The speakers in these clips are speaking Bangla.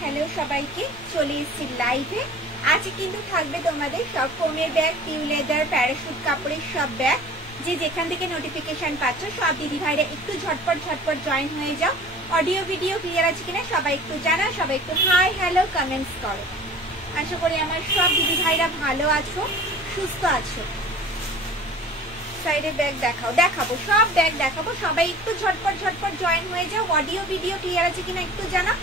হ্যালো সবাইকে, চলে এসেছি লাইভে। আজকে কিন্তু থাকবে তোমাদের সব ফোমের ব্যাগ, টিউ লেদার, প্যারাশুট কাপড়ের সব ব্যাগ। যে যেখান থেকে নোটিফিকেশন পাচ্ছ সব দিদি ভাইরা একটু ঝটপট জয়েন হয়ে যাও। অডিও ভিডিও ক্লিয়ার আছে কিনা সবাই একটু জানা, সবাই একটু হাই হ্যালো কমেন্টস করো। আশা করি আমার সব দিদি ভাইরা ভালো আছো, সুস্থ আছো। সাইডে ব্যাগ দেখাবো সব ব্যাগ দেখাবো, সবাই একটু ঝটপট জয়েন হয়ে যাও। অডিও ভিডিও ক্লিয়ার আছে কিনা একটু জানা।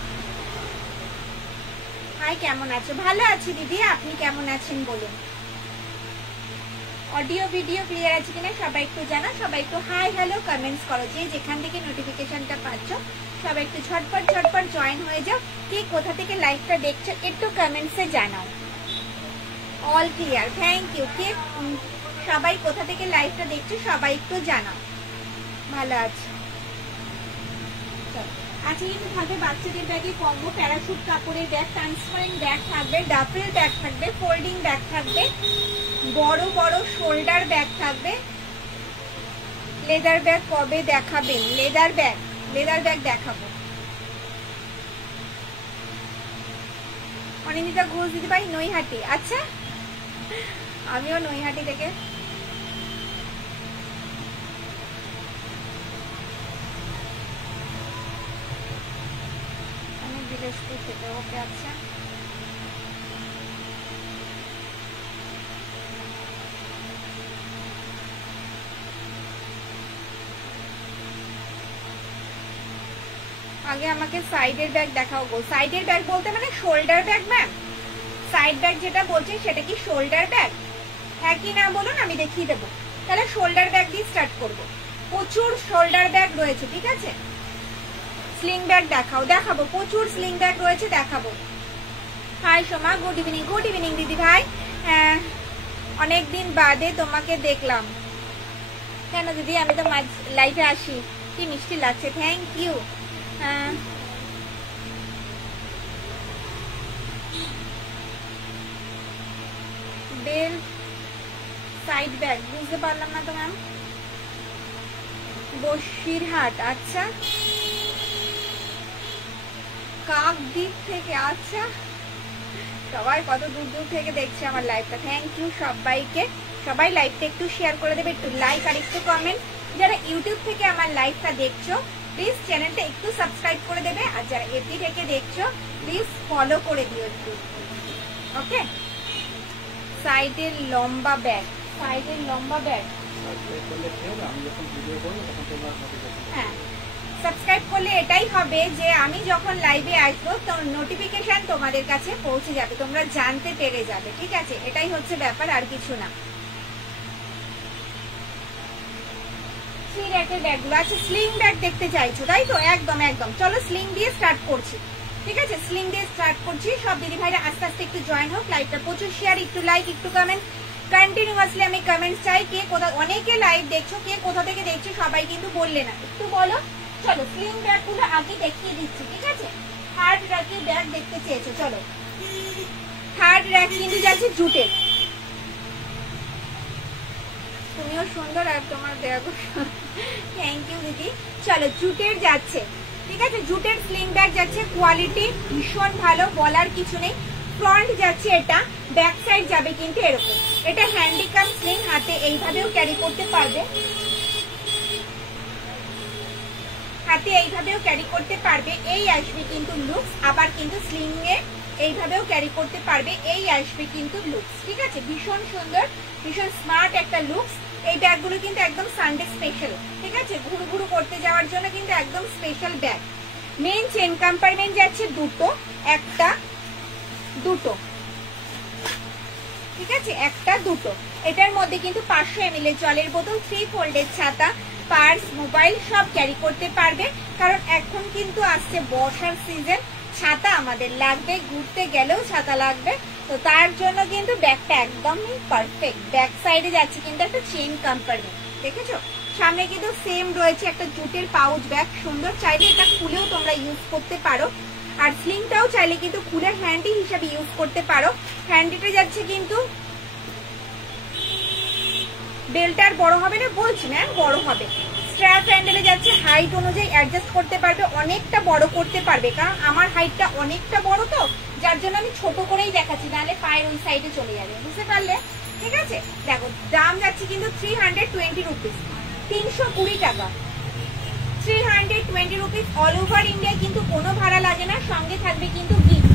হাই, কেমন আছো? ভালো আছি দিদি, আপনি কেমন আছেন বলুন। অডিও ভিডিও ক্লিয়ার আছে কিনা সবাই একটু জানা, সবাই একটু হাই হ্যালো কমেন্টস করো। যে যেখান থেকে নোটিফিকেশনটা পাচ্ছ সবাই একটু ঝটপট জয়েন হয়ে যাও। কে কোথা থেকে লাইভটা দেখছো একটু কমেন্টসে জানাও। All clear, thank you. কে সবাই কোথা থেকে লাইভটা দেখছো সবাই একটু জানাও। ভালো আছে। আজকে কিন্তু থাকবে বাচ্চাদের ব্যাগে কম্বো প্যারাশুট কাপড়ের ব্যাগ, ট্রান্সপারেন্ট ব্যাগ থাকবে, ডাফেল ব্যাগ থাকবে, ফোল্ডিং ব্যাগ থাকবে, বড় বড় শোল্ডার ব্যাগ থাকবে। লেদার ব্যাগ কবে দেখাবেন? লেদার ব্যাগ দেখাবো। অনিন্দিতা ঘোষ দিদি ভাই, নৈহাটি। আচ্ছা, আমিও নৈহাটি থেকে। ওকে, আচ্ছা। আগে আমাকে সাইডের ব্যাগ দেখাও গো। সাইডের ব্যাগ বলতে মানে shoulder bag ma'am? Side bag যেটা বলছে সেটা কি শোল্ডার ব্যাগ? হ্যাঁ কি না বলুন, আমি দেখিয়ে দেবো। তাহলে শোল্ডার ব্যাগ দিয়ে স্টার্ট করবো। প্রচুর শোল্ডার ব্যাগ রয়েছে, ঠিক আছে। স্লিং ব্যাগ দেখাবো, প্রচুর স্লিং ব্যাগ রয়েছে, দেখাবো। হাই সোমা, গুড ইভিনিং দিদি ভাই। হ্যাঁ, অনেকদিন বাদে তোমাকে দেখলাম। কেন দিদি, আমি তো লাইভে আসি। কি মিষ্টি লাগছে, থ্যাংক ইউ। বেল সাইড ব্যাগ বুঝতে পারলাম না তো ম্যাম। বসিরহাট, আচ্ছা। কাকদ্বীপ থেকে, আচ্ছা। সবাই কত দূর থেকে দেখছে আমার লাইভটা, থ্যাংক ইউ সবাইকে। সবাই লাইভটা একটু শেয়ার করে দেবে, একটু লাইক আর একটু কমেন্ট। যারা ইউটিউব থেকে আমার লাইভটা দেখছো প্লিজ চ্যানেলটা একটু সাবস্ক্রাইব করে দেবে, আর যারা এফবি থেকে দেখছো প্লিজ ফলো করে দিও একটু, ওকে। সাইডের লম্বা ব্যাগ, হ্যাঁ সাবস্ক্রাইব করলে এটাই হবে যে আমি যখন লাইভে আসবো তো নোটিফিকেশন তোমাদের কাছে পৌঁছে যাবে, তোমরা জানতে পেরে যাবে, ঠিক আছে। এটাই হচ্ছে ব্যাপার, আর কিছু না। ব্যাগগুলো, আচ্ছা স্লিং ব্যাগ দেখতে চাইছো তাই তো? একদম চলো স্লিং দিয়ে স্টার্ট করছি, ঠিক আছে। স্লিং দিয়ে স্টার্ট করছি। সব দিদি ভাইরা আস্তে আস্তে একটু জয়েন হোক। লাইভটা প্রচুর শেয়ার, একটু লাইক, একটু কমেন্ট। কন্টিনিউয়াসলি আমি কমেন্টস চাই। কে কোথা, অনেকে লাইভ দেখছো, কে কোথা থেকে দেখছো সবাই কিন্তু বললে না, একটু বলো। চলো স্লিং ব্যাগ গুলো আগে দেখিয়ে দিচ্ছি, ঠিক আছে। থার্ড র্যাকের ব্যাগ দেখতে চেয়েছো, চলো। থার্ড র্যাক কিন্তু যাচ্ছে জুটের। তুমিও সুন্দর আর তোমার ব্যাগও, থ্যাংক ইউ দিদি। চলো জুটের যাচ্ছে, ঠিক আছে। জুটের স্লিং ব্যাগ যাচ্ছে, কোয়ালিটি ভীষণ ভালো, বলার কিছু নেই। ফ্রন্ট যাচ্ছে এটা, ব্যাক সাইড যাবে কিন্তু এরকম। এটা হ্যান্ডিক্যাম স্লিং, হাতে এইভাবেও ক্যারি করতে পারবে, এই আসবে কিন্তু লুকস। আবার কিন্তু স্লিং এ এইভাবেও ক্যারি করতে পারবে, এই আসবে কিন্তু লুকস, ঠিক আছে। ভীষণ সুন্দর, ভীষণ স্মার্ট একটা লুকস। এই ব্যাগগুলো কিন্তু একদম সানডে স্পেশাল, ঠিক আছে। ঘুরু করতে যাওয়ার জন্য কিন্তু একদম special bag. Main chain compartment যাচ্ছে দুটো, ঠিক আছে, দুটো। এটার মধ্যে কিন্তু 500 ml এর জলের বোতল, 3 ফোল্ডের ছাতা, পার্স, মোবাইল সব ক্যারি করতে পারবে। কারণ এখন কিন্তু আসছে বর্ষার সিজন, ছাতা আমাদের লাগবে, ঘুরতে গেলেও ছাতা লাগবে, তো তার জন্য কিন্তু ব্যাগটা একদমই পারফেক্ট। ব্যাক সাইডে যাচ্ছে কিন্তু একটা চেন কম্পার্টমেন্ট, দেখেছো। সামনে কিন্তু সেম রয়েছে একটা জুটের পাউচ ব্যাগ, সুন্দর। চাইলে এটা খুলেও তোমরা ইউজ করতে পারো, আর স্লিংটাও চাইলে কিন্তু খুলে হ্যান্ডি হিসাবে ইউজ করতে পারো। হ্যান্ডিটা যাচ্ছে কিন্তু, বেলটার বড় হবে না বলছি ম্যাম, বড় হবে। স্ট্র্যাপ হ্যান্ডেলে যাচ্ছে, হাইট অনুযায়ী অ্যাডজাস্ট করতে পারবে, অনেকটা বড় করতে পারবে, কারণ আমার হাইটটা অনেকটা বড় তো, যার জন্য আমি ছোট করেই দেখাচ্ছি, নাহলে পায়ের ওই সাইডে চলে যাবে, বুঝতে পারলে? ঠিক আছে, দেখো দাম যাচ্ছে কিন্তু 320 রুপিস, 320 টাকা, 320 রুপিস। অল ওভার ইন্ডিয়ায় কিন্তু কোনো ভাড়া লাগে না, সঙ্গে থাকবে কিন্তু গিফট,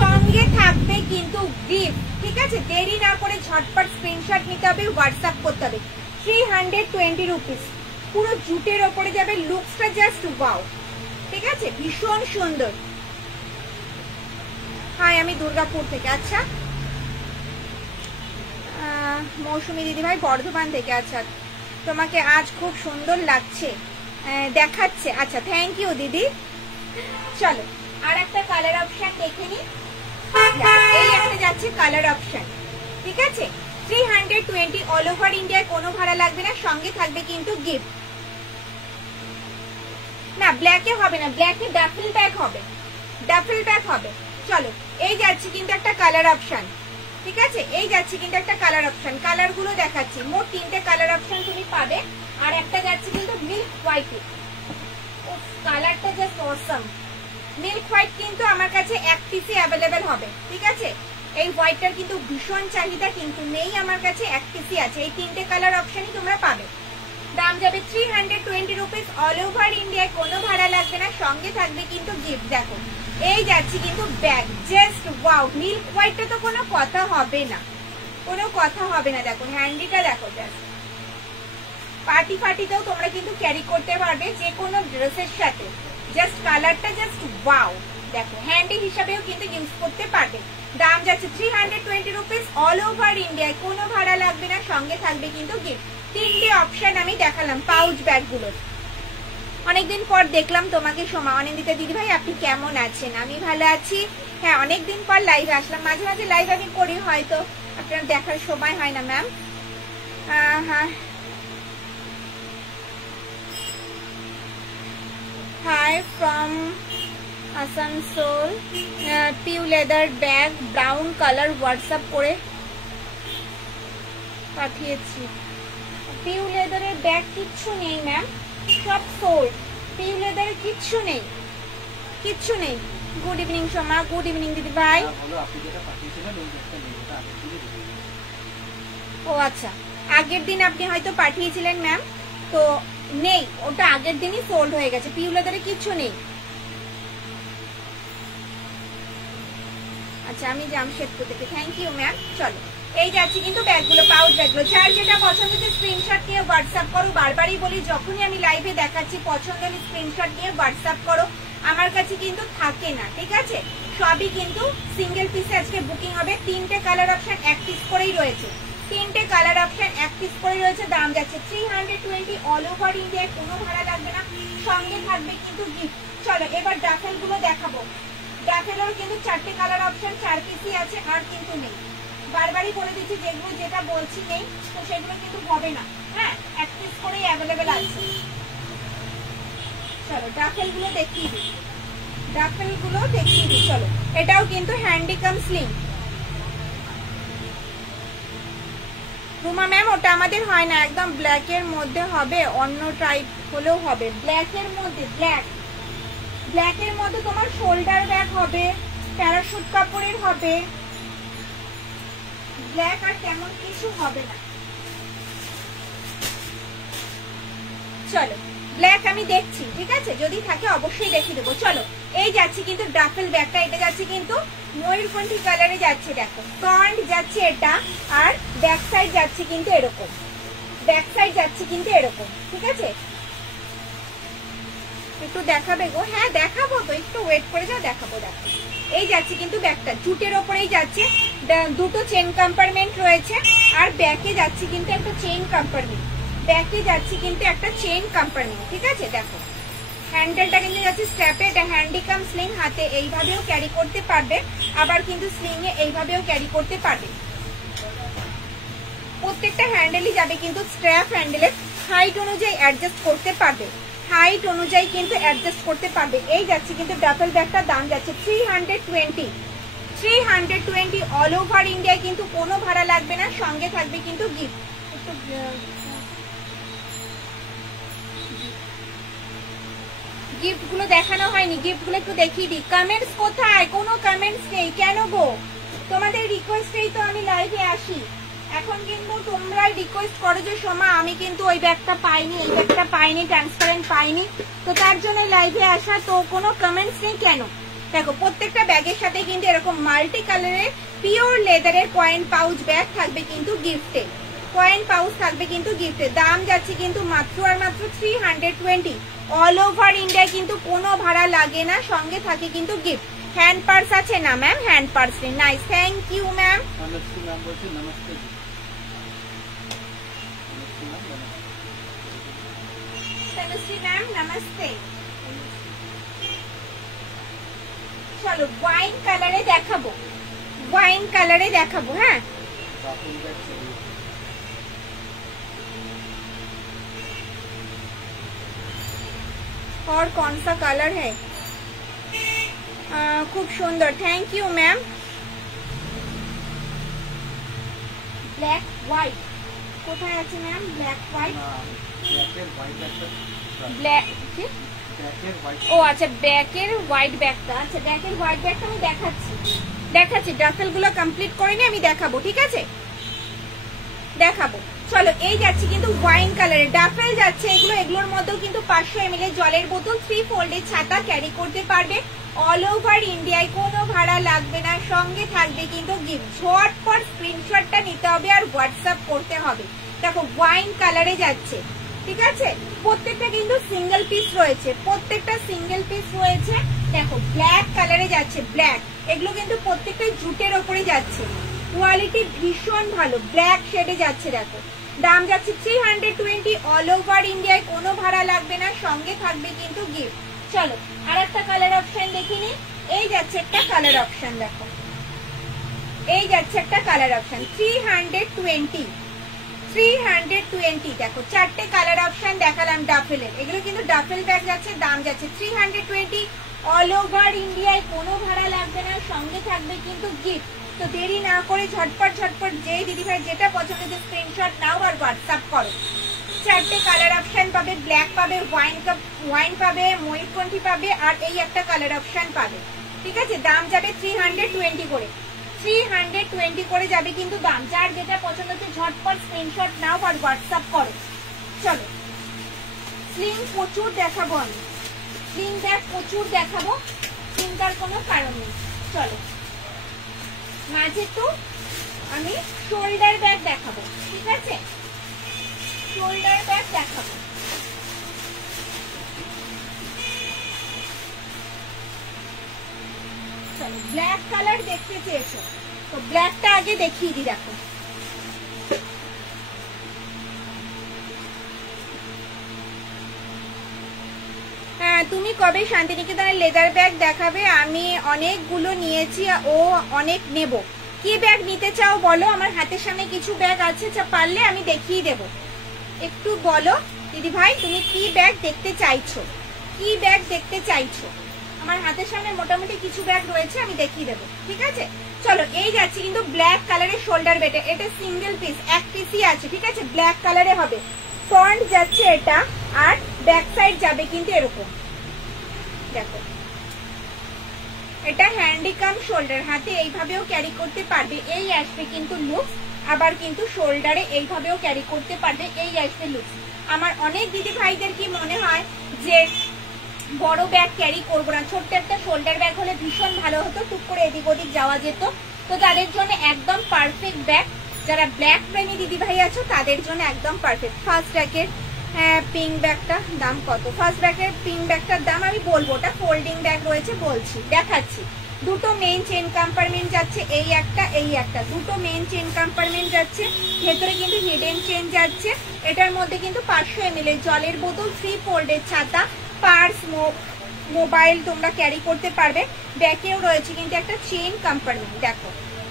সঙ্গে থাকবে কিন্তু গিফট। ঠিক আছে, দেরি না করে ঝটপট স্ক্রিনশট নিতে হবে, হোয়াটসঅ্যাপ করতে হবে। 320 রুপিস, পুরো জুটের ওপরে যাবে, লুকসটা জাস্ট ওয়াও। ঠিক আছে, ভীষণ সুন্দর। হাই, আমি দুর্গাপুর থেকে। আচ্ছা, মৌসুমী দিদি ভাই বর্ধমান থেকে। আচ্ছা, তোমাকে আজ খুব সুন্দর লাগছে দেখাচ্ছে। আচ্ছা, থ্যাংক ইউ দিদি। চলো আর একটা কালার অপশন দেখে নি, এই একটা যাচ্ছে কালার অপশন। ঠিক আছে, 320, অল ওভার ইন্ডিয়ায় কোনো ভাড়া লাগবে না, সঙ্গে থাকবে কিন্তু গিফট। না ব্ল্যাকে হবে না, ব্ল্যাকে ডাফেল ব্যাগ হবে, ডাফেল ব্যাগ হবে। চলো, এই যাচ্ছে কিন্তু একটা কালার অপশন। ঠিক আছে, এই যাচ্ছে কিন্তু একটা কালার অপশন, কালার গুলো দেখাচ্ছি, মোট 3টে কালার অপশন তুমি পাবে। আর একটা যাচ্ছে কিন্তু মিল্ক হোয়াইট, কালারটা জাস্ট অসাম। মিল্ক হোয়াইট কিন্তু আমার কাছে এক পিসে অ্যাভেলেবেল হবে। ঠিক আছে, এই হোয়াইটটার কিন্তু ভীষণ চাহিদা, কিন্তু নেই আমার কাছে, এক পিসই আছে। এই 3টে কালার অপশনই তোমরা পাবে। দাম যাবে 320 রুপিস, অল ওভার ইন্ডিয়ায় কোনো ভাড়া লাগবে না, সঙ্গে থাকবে কিন্তু গিফট। দেখো এই যাচ্ছে কিন্তু ব্যাগ, জাস্ট ওয়াও। মিল্ক হোয়াইটটা তো কোনো কথা হবে না, কোনো কথা হবে না। দেখো হ্যান্ডিটা দেখো, জাস্ট পার্টি ফার্টিতেও তোমরা কিন্তু ক্যারি করতে পারবে, যে কোনো ড্রেসের সাথে। জাস্ট কালারটা জাস্ট ওয়াও। দেখো হ্যান্ডি হিসাবেও কিন্তু ইউজ করতে পারবে। দাম যাচ্ছে 320 রুপিস, অল ওভার ইন্ডিয়ায় কোনো ভাড়া লাগবে না, সঙ্গে থাকবে কিন্তু গিফট। 3টে অপশন আমি দেখালাম পাউচ ব্যাগগুলোর। অনেকদিন পর দেখলাম তোমাকে সোমা। অনিন্দিতা দিদি ভাই আপনি কেমন আছেন? আমি ভালো আছি। হ্যাঁ, অনেকদিন পর লাইভে আসলাম, মাঝে মাঝে লাইভ আমি করি, হয়তো আপনার দেখার সময় হয় না ম্যাম। হ্যাঁ, hi from Asansol, Piu leather bag brown colour WhatsApp করে পাঠিয়েছি। পিউ লেদারের ব্যাগ কিচ্ছু নেই ম্যাম, সব সোল্ড। পিউ লেদারের কিচ্ছু নেই, কিচ্ছু নেই। Good evening Soma, good evening দিদি ভাই। ও আচ্ছা, আগের দিন আপনি হয়তো পাঠিয়েছিলেন ম্যাম, তো নেই, ওটা আগের দিনই সোল্ড হয়ে গেছে। পিউ লেদারে কিচ্ছু নেই। আচ্ছা, আমি জামশেদপুর থেকে, থ্যাংক ইউ ম্যাম। চলো, এই যাচ্ছি কিন্তু ব্যাগগুলো, পাউচ ব্যাগগুলো। যার যেটা পছন্দ হচ্ছে স্ক্রিনশট নিয়ে হোয়াটসঅ্যাপ করো। বারবারই বলি, যখনই আমি লাইভে দেখাচ্ছি পছন্দ হলে স্ক্রিনশট নিয়ে হোয়াটসঅ্যাপ করো। আমার কাছে কিন্তু থাকে না, ঠিক আছে, সবই কিন্তু সিঙ্গেল পিসে আজকে বুকিং হবে। 3টে কালার অপশন এক পিস করেই রয়েছে, 3টে কালার অপশন এক পিস করে রয়েছে। দাম যাচ্ছে 320, অল ওভার ইন্ডিয়ায় কোনো ভাড়া লাগবে না, সঙ্গে থাকবে কিন্তু গিফট। চলো এবার ডাফেল গুলো দেখাবো। ডাফেলের কিন্তু 4টে কালার অপশন 4 পিসই আছে, আর কিন্তু নেই। বারবারই বলে দিচ্ছি, যেগুলো যেটা বলছি নেই, তো সেগুলো কিন্তু হবে না। হ্যাঁ, এক পিস করেই অ্যাভেলেবেল আছে। চলো ডাফেল গুলো দেখিয়ে দিই, ডাফেল গুলো দেখিয়ে দিই। চলো, এটাও কিন্তু হ্যান্ডিকাম স্লিং। রুমা ম্যাম, ওটা আমাদের হয় না, একদম ব্ল্যাক এর মধ্যে হবে, অন্য টাইপ হলেও হবে। ব্ল্যাক এর মধ্যে, ব্ল্যাক এর মধ্যে তোমার শোল্ডার ব্যাগ হবে, প্যারাশুট কাপড়ের হবে, ব্ল্যাক আর তেমন কিছু হবে না। চলো ব্ল্যাক আমি দেখছি, ঠিক আছে, যদি থাকে অবশ্যই দেখিয়ে দেবো। চলো, এই যাচ্ছে কিন্তু ডাফেল ব্যাগটা, এটা যাচ্ছে কিন্তু ময়ূরকণ্ঠী কালারে যাচ্ছে। দেখো ফ্রন্ট যাচ্ছে এটা, আর ব্যাক সাইড যাচ্ছে কিন্তু এরকম, ব্যাক সাইড যাচ্ছে কিন্তু এরকম। ঠিক আছে, একটু দেখাবে গো? হ্যাঁ দেখাবো তো, একটু ওয়েট করে যাও, দেখাবো। দেখো এই যাচ্ছে কিন্তু ব্যাগটা, জুটের ওপরেই যাচ্ছে, দুটো চেন কম্পার্টমেন্ট রয়েছে, আর ব্যাকে যাচ্ছে কিন্তু একটা চেইন কম্পার্টমেন্ট, ব্যাকে যাচ্ছে কিন্তু একটা চেইন কম্পার্টমেন্ট। ঠিক আছে, দেখো হ্যান্ডেলটা কিন্তু যাচ্ছে স্ট্র্যাপে, এটা হ্যান্ডিকাম স্লিং, হাতে এইভাবেও ক্যারি করতে পারবে, আবার কিন্তু স্লিং এ এইভাবেও ক্যারি করতে পারবে। প্রত্যেকটা হ্যান্ডেলই যাবে কিন্তু স্ট্র্যাপ হ্যান্ডেলে, হাইট অনুযায়ী অ্যাডজাস্ট করতে পারবে, হাইট অনুযায়ী কিন্তু অ্যাডজাস্ট করতে পারবে। এই যাচ্ছে কিন্তু ডাবল ব্যাগটার দাম যাচ্ছে 320, অল ওভার ইন্ডিয়ায় কিন্তু কোনো ভাড়া লাগবে না, সঙ্গে থাকবে কিন্তু গিফট। একটু গিফট গুলো দেখানো হয়নি, গিফট গুলো একটু দেখিয়ে দিই। কমেন্টস কোথায়? কোনো কমেন্টস নেই কেন গো? তোমাদের রিকোয়েস্টেই তো আমি লাইভে আসি। এখন কিন্তু তোমরা রিকোয়েস্ট করো যে সোমা আমি কিন্তু ওই ব্যাগটা পাইনি, এই ব্যাগটা পাইনি, ট্রান্সপারেন্ট পাইনি, তো তার জন্য লাইভে আসা। তো কোনো কমেন্টস নেই কেন? দেখো প্রত্যেকটা ব্যাগের সাথে কিন্তু এরকম মাল্টি কালারের পিওর লেদারের কয়েন পাউচ ব্যাগ থাকবে কিন্তু গিফটে, কয়েন পাউচ থাকবে কিন্তু গিফটে। দাম যাচ্ছে কিন্তু মাত্র আর মাত্র 320। অল ওভার ইন্ডিয়ায় কিন্তু কোনো ভাড়া লাগে না, সঙ্গে থাকে কিন্তু গিফট। হ্যান্ড পার্স আছে না ম্যাম? হ্যান্ড পার্স নেই। Nice, thank you ma'am. Ma'am নমস্তে। চলো ওয়াইন কালারে দেখাবো, ওয়াইন কালারে দেখাবো। হ্যাঁ और कौन सा कलर है? खूब सुंदर, thank you ma'am. Black white কোথায় আছে ম্যাম? ব্ল্যাক হোয়াইট, ব্ল্যাক ও আচ্ছা ব্যাকের হোয়াইট ব্যাগটা, আচ্ছা ব্যাকের হোয়াইট ব্যাগটা আমি দেখাচ্ছি। ডাফেল গুলো কমপ্লিট করে নি আমি দেখাবো, ঠিক আছে দেখাবো। চলো এই যাচ্ছে কিন্তু ওয়াইন কালারের ডাফেল যাচ্ছে এগুলো। এগুলোর মধ্যেও কিন্তু 500 ml জলের বোতল, 3 ফোল্ডের ছাতা ক্যারি করতে পারবে। অল ওভার ইন্ডিয়ায় কোনো ভাড়া লাগবে না, সঙ্গে থাকবে কিন্তু গিফট। ঝটপট স্ক্রিনশটটা নিতে হবে আর হোয়াটসঅ্যাপ করতে হবে। দেখো ওয়াইন কালারে যাচ্ছে, ঠিক আছে। প্রত্যেকটা কিন্তু সিঙ্গেল পিস রয়েছে, প্রত্যেকটা সিঙ্গেল পিস রয়েছে। দেখো ব্ল্যাক কালারে যাচ্ছে, ব্ল্যাক, এগুলো কিন্তু প্রত্যেকটা জুটের ওপরে যাচ্ছে, কোয়ালিটি ভীষণ ভালো। ব্ল্যাক শেডে যাচ্ছে, দেখো দাম যাচ্ছে 320। অল ওভার ইন্ডিয়ায় কোনো ভাড়া লাগবে না, সঙ্গে থাকবে কিন্তু গিফট। চলো আর একটা কালার অপশন দেখিনি। এই যাচ্ছে একটা কালার অপশন, দেখো এই যাচ্ছে একটা কালার অপশন 320। দেখো চারটে কালার অপশন দেখালাম ডাফেলের। এগুলো কিন্তু ডাফেল ব্যাগ যাচ্ছে, দাম যাচ্ছে 320। অল ওভার ইন্ডিয়ায় কোনো ভাড়া লাগবে না, সঙ্গে থাকবে কিন্তু গিফট। তো দেরি না করে ঝটপট যে দিদিভাই যেটা পছন্দ স্ক্রিনশট নাও আর হোয়াটসঅ্যাপ করো। চারটে কালার অপশন পাবে, ব্ল্যাক পাবে, ওয়াইন পাবে, ময়ূরকণ্ঠী পাবে, আর এই একটা কালার অপশন পাবে, ঠিক আছে। দাম যাবে 320 করে, 320 করে যাবে কিন্তু দাম। যার যেটা পছন্দ হচ্ছে ঝটপট স্ক্রিনশট নাও আর হোয়াটসঅ্যাপ করো। চলো স্লিং প্রচুর দেখাবো আমি, স্লিং ব্যাগ প্রচুর দেখাবো, চিন্তার কোনো কারণ নেই। চলো মাঝে তো আমি শোল্ডার ব্যাগ দেখাবো, ঠিক আছে, শোল্ডার ব্যাগ দেখাবো। চলো ব্ল্যাক কালার দেখতে চেয়েছো তো ব্ল্যাকটা আগে দেখিয়ে দিই। দেখো হ্যাঁ তুমি কবে শান্তিনিকেতনের লেদার ব্যাগ দেখাবে? আমি অনেকগুলো নিয়েছি ও অনেক নেব। কি ব্যাগ নিতে চাও বলো, আমার হাতের সামনে কিছু ব্যাগ আছে, পারলে আমি দেখিয়ে দেব। একটু বলো দিদি ভাই তুমি কি ব্যাগ দেখতে চাইছো, কি ব্যাগ দেখতে চাইছো? আমার হাতের সামনে মোটামুটি কিছু ব্যাগ রয়েছে, আমি দেখিয়ে দেবো, ঠিক আছে। চলো এই যাচ্ছে কিন্তু ব্ল্যাক কালারের শোল্ডার ব্যাগ, এটা সিঙ্গেল পিস, এক পিসই আছে, ঠিক আছে। ব্ল্যাক কালারে হবে, ফ্রন্ট যাচ্ছে এটা আর ব্যাক সাইড যাবে কিন্তু এরকম। দেখো এটা হ্যান্ডিকাম শোল্ডার, হাতে এইভাবেও ক্যারি করতে পারবে, এই আসবে কিন্তু লুক। আবার কিন্তু শোল্ডারে এইভাবেও ক্যারি করতে পারবে, এই আসবে লুক। আমার অনেক দিদি ভাইদের কি মনে হয় যে বড় ব্যাগ ক্যারি করবো না, ছোট্ট একটা শোল্ডার ব্যাগ হলে ভীষণ ভালো হতো, টুক করে এদিক ওদিক যাওয়া যেত। তো তাদের জন্য একদম পারফেক্ট ব্যাগ, যারা ব্ল্যাক প্রেমী দিদি ভাই আছো তাদের জন্য একদম পারফেক্ট। ফার্স্ট ব্যাগের পিঙ্ক ব্যাগটা দাম কত? ফার্স্ট ব্যাগের পিঙ্ক ব্যাগটার দাম আমি বলবো, ওটা ফোল্ডিং ব্যাগ রয়েছে, বলছি দেখাচ্ছি। দুটো মেইন চেন কম্পার্টমেন্ট যাচ্ছে, এই একটা দুটো মেইন চেন কম্পার্টমেন্ট যাচ্ছে, ভেতরে কিন্তু হিডেন চেন যাচ্ছে। এটার মধ্যে কিন্তু 500 ml জলের বোতল, 3 ফোল্ডের ছাতা, পার্স, মোবাইল তোমরা ক্যারি করতে পারবে। ব্যাকেও রয়েছে কিন্তু একটা চেন কম্পার্টমেন্ট, দেখো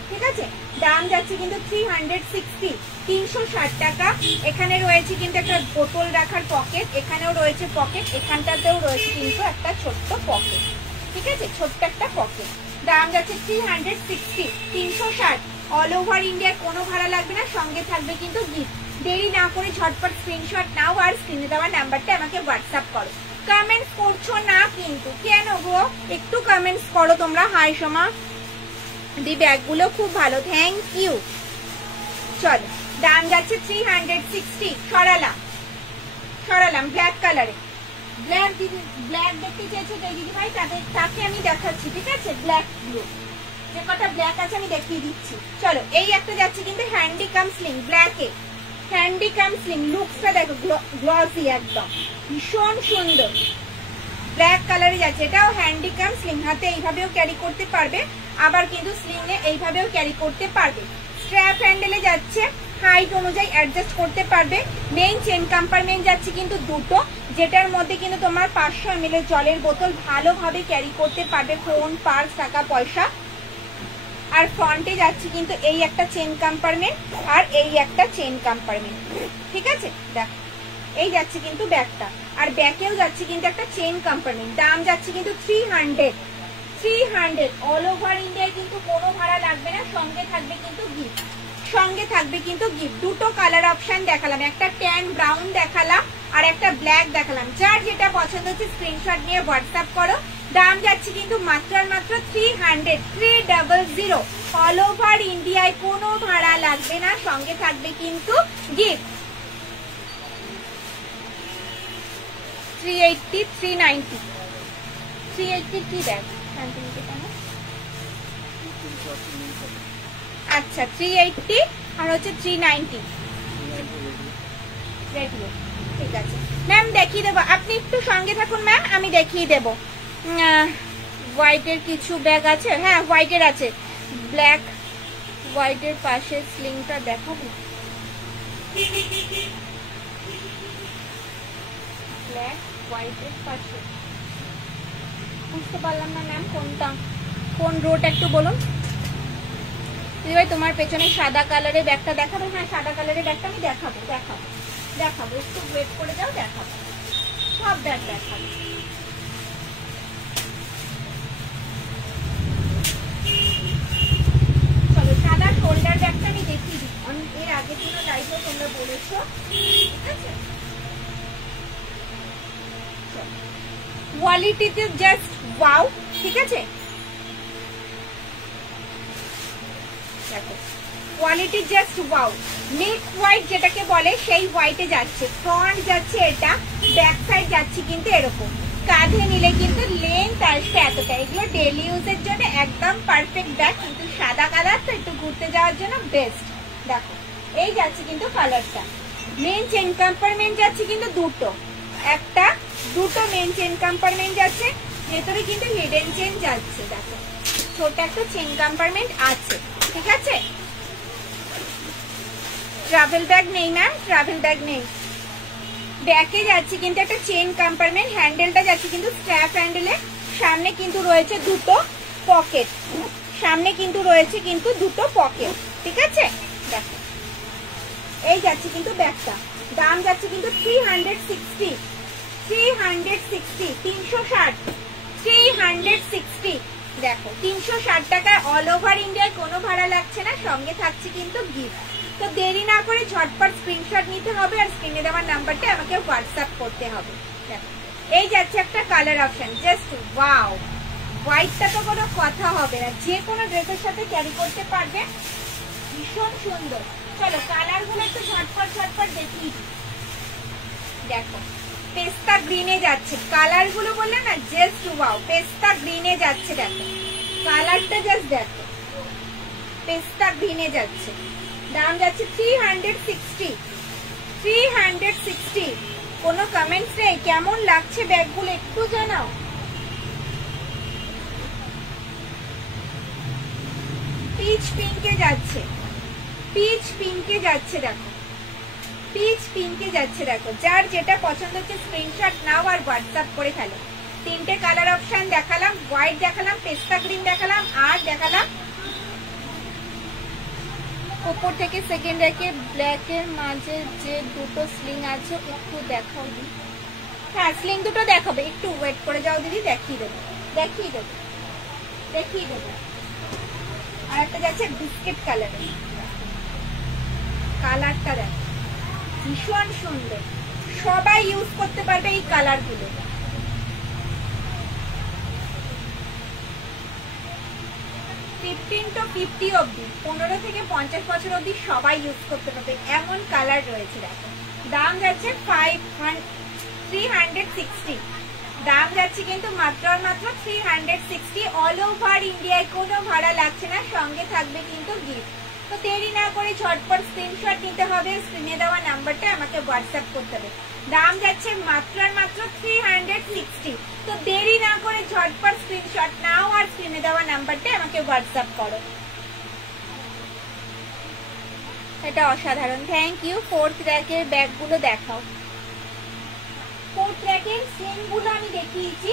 ঠিক আছে। দাম যাচ্ছে কিন্তু 360 টাকা। এখানে রয়েছে কিন্তু একটা বোতল রাখার পকেট, এখানেও রয়েছে পকেট, এখানটাতেও রয়েছে কিন্তু একটা ছোট্ট পকেট, ঠিক আছে, ছোট্ট একটা পকেট। দাম যাচ্ছে 360। অল ওভার ইন্ডিয়ার কোনো ভাড়া লাগবে না, সঙ্গে থাকবে কিন্তু গিফট। দেরি না করে ঝটপট স্ক্রিনশট নাও আর স্ক্রিনে দেওয়া নাম্বারটা আমাকে হোয়াটসঅ্যাপ করো। কমেন্টস করছো না কিন্তু, কেন গো? একটু কমেন্টস করো তোমরা। হাই সোমা দি, ব্যাগগুলো খুব ভালো, থ্যাংক ইউ। চলো, দাম যাচ্ছে 360। সরালাম ব্ল্যাক কালারে। ব্ল্যাক দেখতে চেয়েছো দিদি ভাই, তাকে আমি দেখাচ্ছি, ঠিক আছে? ব্ল্যাক ব্লু, যে কটা ব্ল্যাক আছে আমি দেখিয়ে দিচ্ছি। চলো, এই একটা যাচ্ছে কিন্তু হ্যান্ডি কাম স্লিং ব্ল্যাকে, হ্যান্ডি কাম স্লিং। লুকসটা দেখো, গ্লসি একদম, ভীষণ সুন্দর। ব্ল্যাক কালারে যাচ্ছে, এটাও হ্যান্ডি কাম স্লিং। হাতে এইভাবেও ক্যারি করতে পারবে, আবার কিন্তু স্লিং এ এইভাবেও ক্যারি করতে পারবে। স্ট্র্যাপ হ্যান্ডেলে যাচ্ছে, হাইট অনুযায়ী অ্যাডজাস্ট করতে পারবে। মেইন চেন কম্পার্টমেন্ট যাচ্ছে কিন্তু দুটো, যেটার মধ্যে কিন্তু তোমার 500 ml জলের বোতল ভালোভাবে ক্যারি করতে পারবে, ফোন, পার্স, টাকা পয়সা। আর ফ্রন্টে যাচ্ছে কিন্তু এই একটা চেন কম্পার্টমেন্ট আর এই একটা চেন কম্পার্টমেন্ট, ঠিক আছে? দেখো, এই যাচ্ছে কিন্তু ব্যাগটা, আর ব্যাকেও যাচ্ছে কিন্তু একটা চেন কম্পার্টমেন্ট। দাম যাচ্ছে কিন্তু 300। অল ওভার ইন্ডিয়ায় কিন্তু কোনো ভাড়া লাগবে না, সঙ্গে থাকবে কিন্তু গিফট। দুটো কালার অপশন দেখালাম, একটা ট্যান ব্রাউন দেখালাম আর একটা ব্ল্যাক দেখালাম। যার যেটা পছন্দ হচ্ছে স্ক্রিনশট নিয়ে হোয়াটসঅ্যাপ করো। দাম যাচ্ছে কিন্তু মাত্র 300। অল ওভার ইন্ডিয়ায় কোনো ভাড়া লাগবে না, সঙ্গে থাকবে কিন্তু গিফট। 380, 390, 380 ব্যাগ। আচ্ছা, 380 আর হচ্ছে 390 রেডিও, ঠিক আছে ম্যাম, দেখিয়ে দেবো। আপনি একটু সঙ্গে থাকুন ম্যাম, আমি দেখিয়ে দেবো। হোয়াইটের কিছু ব্যাগ আছে, হ্যাঁ হোয়াইটের আছে, ব্ল্যাক হোয়াইটের পাশে স্লিংটা দেখাবো। ব্ল্যাক হোয়াইটের পাশে বুঝতে পারলাম না ম্যাম, কোন রোড একটু বলুন। ভাই তোমার পেছনে সাদা কালারের ব্যাগটা দেখাবো? হ্যাঁ, সাদা কালারের ব্যাগটা আমি দেখাবো, একটু ওয়েট করে যাও, দেখাবো, সব ব্যাগ দেখাবো। চলো, সাদা শোল্ডার ব্যাগটা আমি দেখিয়ে দিই, এর আগের দিনও লাইভে তোমরা বলেছো, ঠিক আছে? কোয়ালিটিতে জাস্ট ওয়াও, ঠিক আছে? দেখো, quality just wow. Milk white যেটাকে বলে সেই হোয়াইটে যাচ্ছে, ফ্রন্ট যাচ্ছে এটা, ব্যাক সাইড যাচ্ছে কিন্তু এরকম। কাঁধে নিলে কিন্তু লেন্থ আসছে এতটা। এগুলো ডেলি ইউজের জন্য একদম পারফেক্ট ব্যাগ, কিন্তু সাদা কালার তো একটু ঘুরতে যাওয়ার জন্য বেস্ট। দেখো, এই যাচ্ছে কিন্তু কালারটা। মেন চেন কম্পার্টমেন্ট যাচ্ছে কিন্তু দুটো মেন চেন কম্পার্টমেন্ট যাচ্ছে, ভেতরে কিন্তু হিডেন চেন যাচ্ছে। দেখো, ছোট একটা চেন কম্পার্টমেন্ট আছে, ঠিক আছে? ট্রাভেল ব্যাগ নেই ম্যাম, ট্রাভেল ব্যাগ নেই। ব্যাকে যাচ্ছে কিন্তু একটা চেন কম্পার্টমেন্ট, হ্যান্ডেলটা যাচ্ছে কিন্তু স্ট্র্যাপ হ্যান্ডেলে। সামনে কিন্তু রয়েছে দুটো পকেট, ঠিক আছে? দেখো, এই যাচ্ছে কিন্তু ব্যাগটা। দাম যাচ্ছে কিন্তু 360, 360। দেখো, 360 টাকায় অল ওভার ইন্ডিয়ায় কোনো ভাড়া লাগছে না, সঙ্গে থাকছে কিন্তু গিফট। তো দেরি না করে ঝটপট স্ক্রিনশট নিতে হবে, আর স্ক্রিনে দেওয়ার নাম্বারটা আমাকে হোয়াটসঅ্যাপ করতে হবে। দেখো, এই যাচ্ছে একটা কালার অপশন, জাস্ট ওয়াও। হোয়াইটটা তো কোনো কথা হবে না, যে কোনো ড্রেসের সাথে ক্যারি করতে পারবে, ভীষণ সুন্দর। চলো, কালার গুলো একটু ঝটপট দেখিয়ে দিই। দেখো, পেস্তা গ্রিনে যাচ্ছে, কালার গুলো বললে না জাস্ট ওয়াও। পেস্তা গ্রিনে যাচ্ছে, দেখো কালারটা জাস্ট দেখো, পেস্তা গ্রিনে যাচ্ছে। দাম যাচ্ছে 360। কোনো কমেন্টস নেই? কেমন লাগছে ব্যাগগুলো একটু জানাও। পিচ পিঙ্কে যাচ্ছে, দেখো পিচ পিঙ্কে যাচ্ছে। দেখো, যার যেটা পছন্দ হচ্ছে স্ক্রিনশট নাও আর হোয়াটসঅ্যাপ করে ফেলো। তিনটে কালার অপশন দেখালাম, হোয়াইট দেখালাম, পেস্তা গ্রিন দেখালাম, আর দেখালাম উপর থেকে সেকেন্ড রেখে ব্ল্যাকের মাঝে যে দুটো স্লিং আছে, একটু দেখাও দিদি। হ্যাঁ, স্লিং দুটো দেখাবে, একটু ওয়েট করে যাও দিদি, দেখিয়ে দেবো। আর একটা যাচ্ছে বিস্কিট কালারের, কালারটা দেখো ভীষণ সুন্দর, সবাই ইউজ করতে পারবে এই কালার গুলো। 15 to 50 অবধি, 15 থেকে 50 বছর অবধি সবাই ইউজ করতে পারবে, এমন কালার রয়েছে। দেখো দাম যাচ্ছে 360, দাম যাচ্ছে কিন্তু মাত্র আর মাত্র 360। অল ওভার ইন্ডিয়ায় কোনো ভাড়া লাগছে না, সঙ্গে থাকবে কিন্তু গিফট। তো দেরি না করে ঝটপট স্ক্রিনশট নিতে হবে, স্ক্রিনে দেওয়া নাম্বারটা আমাকে হোয়াটসঅ্যাপ করতে হবে। দাম যাচ্ছে মাত্র আর মাত্র 360। তো দেরি না করে ঝটপট স্ক্রিনশট নাও আর স্ক্রিনে দেওয়া নাম্বারটা আমাকে হোয়াটসঅ্যাপ করো। এটা অসাধারণ, থ্যাংক ইউ। 4th র‍্যাকের ব্যাগগুলো দেখাও। 4th র‍্যাকের স্লিংগুলো আমি দেখিয়েছি,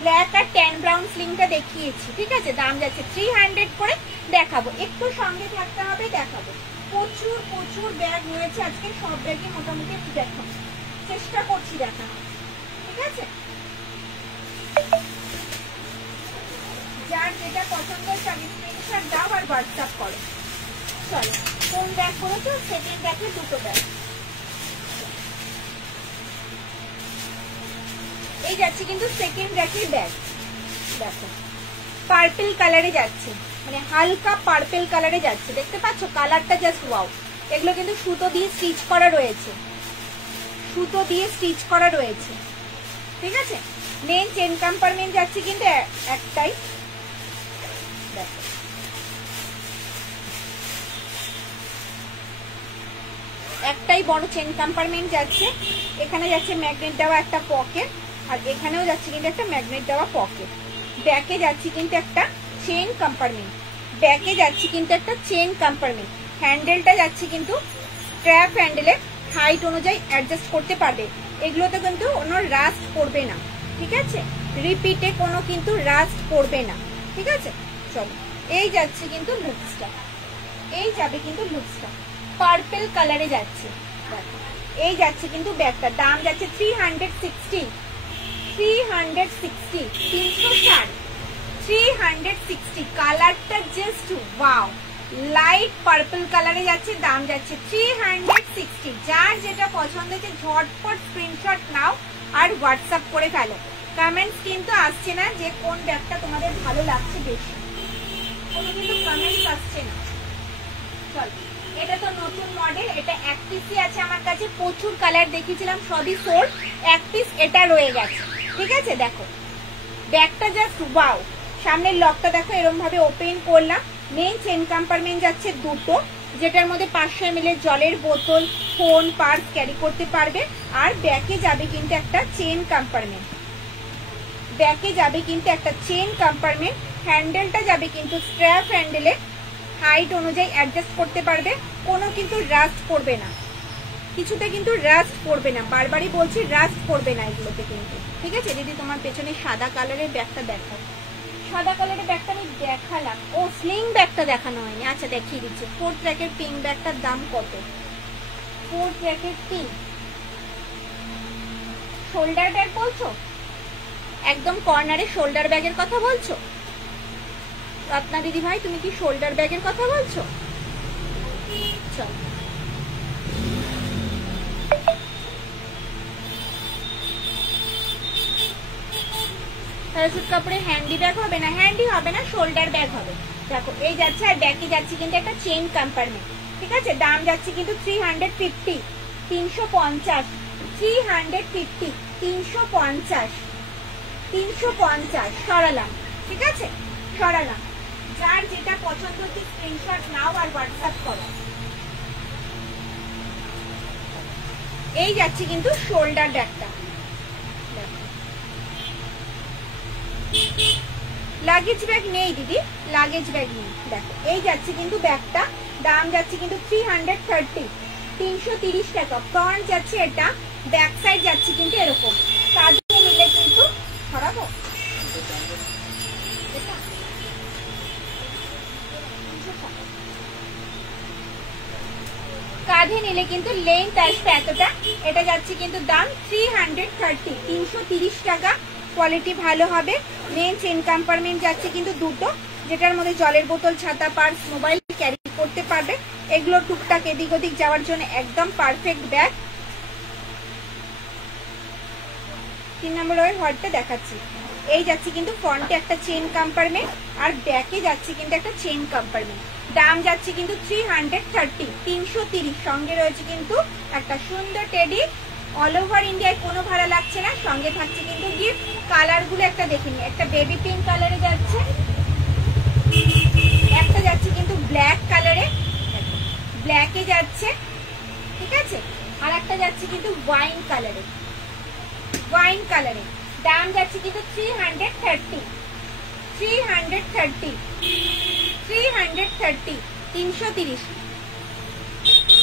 ব্ল্যাক আর ট্যান ব্রাউন স্লিংটা দেখিয়েছি, ঠিক আছে। দাম যাচ্ছে 300 করে। দেখাবো, একটু সঙ্গে থাকতে হবে, দেখাবো। প্রচুর প্রচুর ব্যাগ রয়েছে আজকে, সব ব্যাগে মোটামুটি একটু দেখাবো, চেষ্টা করছি দেখানো, ঠিক আছে। যার যেটা পছন্দ হচ্ছে স্ক্রিনশট দাও আর হোয়াটসঅ্যাপ করো। চলো, কোন ব্যাগ করেছো? সেকেন্ড ব্যাগে দুটো ব্যাগ। এই যাচ্ছে কিন্তু সেকেন্ড র্যাকের ব্যাগ, দেখো পার্পল কালারে যাচ্ছে, মানে হালকা পার্পল কালারে যাচ্ছে, দেখতে পাচ্ছ কালারটা জাস্ট ওয়াও। এগুলো কিন্তু সুতো দিয়ে স্টিচ করা রয়েছে, সুতো দিয়ে স্টিচ করা রয়েছে, ঠিক আছে। মেন চেন কম্পার্টমেন্ট যাচ্ছে কিন্তু একটাই, দেখো একটাই বড় চেন কম্পার্টমেন্ট যাচ্ছে। এখানে যাচ্ছে ম্যাগনেট দেওয়া একটা পকেট, আর এখানেও যাচ্ছে কিন্তু একটা ম্যাগনেট দেওয়া পকেট। ব্যাকে যাচ্ছে কিন্তু একটা চেন কম্পার্টমেন্ট, ব্যাকে যাচ্ছে কিন্তু একটা চেন কম্পার্টমেন্ট। হ্যান্ডেলটা যাচ্ছে কিন্তু স্ট্র্যাপ হ্যান্ডেলের হাইট অনুযায়ী অ্যাডজাস্ট করতে পারবে। এগুলোতে কিন্তু কোনো রাস্ট পড়বে না, ঠিক আছে। রিপিটে কোনো কিন্তু রাস্ট পড়বে না, ঠিক আছে। চলো, এই যাচ্ছে কিন্তু লুকসটা, এই যাবে কিন্তু লুকসটা পার্পল কালারে যাচ্ছে। এই যাচ্ছে কিন্তু ব্যাগটা, দাম যাচ্ছে 360, 360 কালারটা জাস্ট ওয়াও, লাইট পার্পল কালারে যাচ্ছে। দাম যাচ্ছে 360। যার যেটা পছন্দ হচ্ছে ঝটপট স্ক্রিনশট নাও আর হোয়াটসঅ্যাপ করে ফেলো। কমেন্টস কিন্তু আসছে না যে কোন ব্যাগটা তোমাদের ভালো লাগছে বেশি, কোনো কিন্তু কমেন্টস আসছে না। চলো, এটা তো নতুন মডেল, এটা এক পিসই আছে আমার কাছে, প্রচুর কালার দেখিয়েছিলাম সবই সোল্ড, এক পিস এটা রয়ে গেছে, ঠিক আছে। দেখো ব্যাগটা জাস্ট ওয়াও, সামনের লকটা দেখো এরকম ভাবে ওপেন করলাম। মেন চেন কম্পার্টমেন্ট যাচ্ছে দুটো, যেটার মধ্যে 500 ml জলের বোতল, ফোন, পার্স ক্যারি করতে পারবে। আর ব্যাকে যাবে কিন্তু একটা চেন কম্পার্টমেন্ট, ব্যাকে যাবে কিন্তু একটা চেন কম্পার্টমেন্ট। হ্যান্ডেলটা যাবে কিন্তু স্ট্র্যাপ হ্যান্ডেলে, হাইট অনুযায়ী অ্যাডজাস্ট করতে পারবে, কোনো কিন্তু রাস্ট পড়বে না, কিছুতে কিন্তু রাস্ট পড়বে না, বারবারই বলছি রাস্ট পড়বে না এগুলোতে কিন্তু, ঠিক আছে। দিদি তোমার পেছনে সাদা কালারের ব্যাগটা দেখো, সাদা কালারের ব্যাগটা আমি দেখালাম, ও স্লিং ব্যাগটা দেখানো হয়নি, আচ্ছা দেখিয়ে দিচ্ছি। 4th র‍্যাকের পিঙ্ক ব্যাগটার দাম কত? 4th র‍্যাকের পিঙ্ক শোল্ডার ব্যাগ বলছো, একদম কর্নারে শোল্ডার ব্যাগের কথা বলছো? রত্না দিদি ভাই তুমি কি শোল্ডার ব্যাগের কথা বলছো? চল, প্যারাসুট কাপড়ে হ্যান্ডি ব্যাগ হবে না, হ্যান্ডি হবে না, শোল্ডার ব্যাগ হবে। দেখো এই যাচ্ছে, আর ব্যাগে যাচ্ছে কিন্তু একটা চেন কম্পার্টমেন্ট, ঠিক আছে। দাম যাচ্ছে কিন্তু 350, 350, 350, 350, 350 সরালাম, ঠিক আছে, সরালাম। যার যেটা পছন্দ হচ্ছে স্ক্রিনশট নাও আর হোয়াটসঅ্যাপ করো। এই যাচ্ছে কিন্তু শোল্ডার ব্যাগটা, লাগেজ ব্যাগ নেই দিদি, লাগেজ ব্যাগ নেই। দেখো এই যাচ্ছে কিন্তু ব্যাগটা, দাম যাচ্ছে কিন্তু 330, 330 টাকা। ফ্রন্ট যাচ্ছে এটা, ব্যাক সাইড যাচ্ছে কিন্তু এরকম, কাঁধে নিলে কিন্তু সরাবো, কাঁধে নিলে কিন্তু লেন্থ আসবে এতটা। এটা যাচ্ছে কিন্তু দাম 330, 330 টাকা। কোয়ালিটি ভালো হবে। মেন চেন কম্পার্টমেন্ট যাচ্ছে কিন্তু দুটো, যেটার মধ্যে জলের বোতল, ছাতা, পার্স, মোবাইল ক্যারি করতে পারবে। এগুলো টুকটাক এদিক ওদিক যাওয়ার জন্য একদম পারফেক্ট ব্যাগ। 3 নম্বর ওই হোয়াটটা দেখাচ্ছি। এই যাচ্ছে কিন্তু ফ্রন্টে একটা চেন কম্পার্টমেন্ট আর ব্যাকে যাচ্ছে কিন্তু একটা চেন কম্পার্টমেন্ট। দাম যাচ্ছে কিন্তু 330, 330। সঙ্গে রয়েছে কিন্তু একটা সুন্দর টেডি। অল ওভার ইন্ডিয়ায় কোনো ভাড়া লাগছে না, সঙ্গে থাকছে কিন্তু গিফট। কালার গুলো একটা দেখে নি, একটা বেবি পিঙ্ক কালারে যাচ্ছে, একটা যাচ্ছে কিন্তু ব্ল্যাক কালারে, ব্ল্যাকে যাচ্ছে, ঠিক আছে, আর একটা যাচ্ছে কিন্তু ওয়াইন কালারে, ওয়াইন কালারে। দাম যাচ্ছে কিন্তু 330, 330, 330, 330।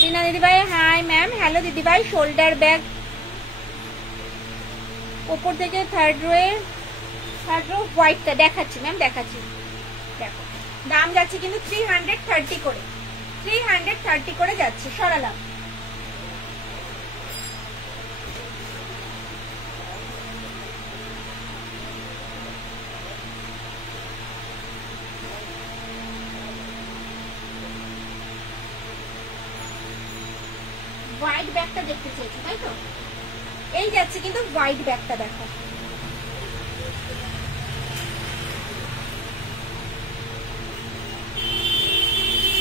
রিনা দিদিভাই হাই ম্যাম। হ্যালো দিদিভাই। শোল্ডার ব্যাগ উপর থেকে থার্ড রো হোয়াইটটা দেখাচ্ছি ম্যাম, দেখাচ্ছি, দেখো। দাম যাচ্ছে কিন্তু 330 করে, 330 করে যাচ্ছে। সরালাম। হোয়াইট ব্যাগটা দেখতে চাইছি তাই তো? এই যাচ্ছে কিন্তু হোয়াইট ব্যাগটা, দেখো।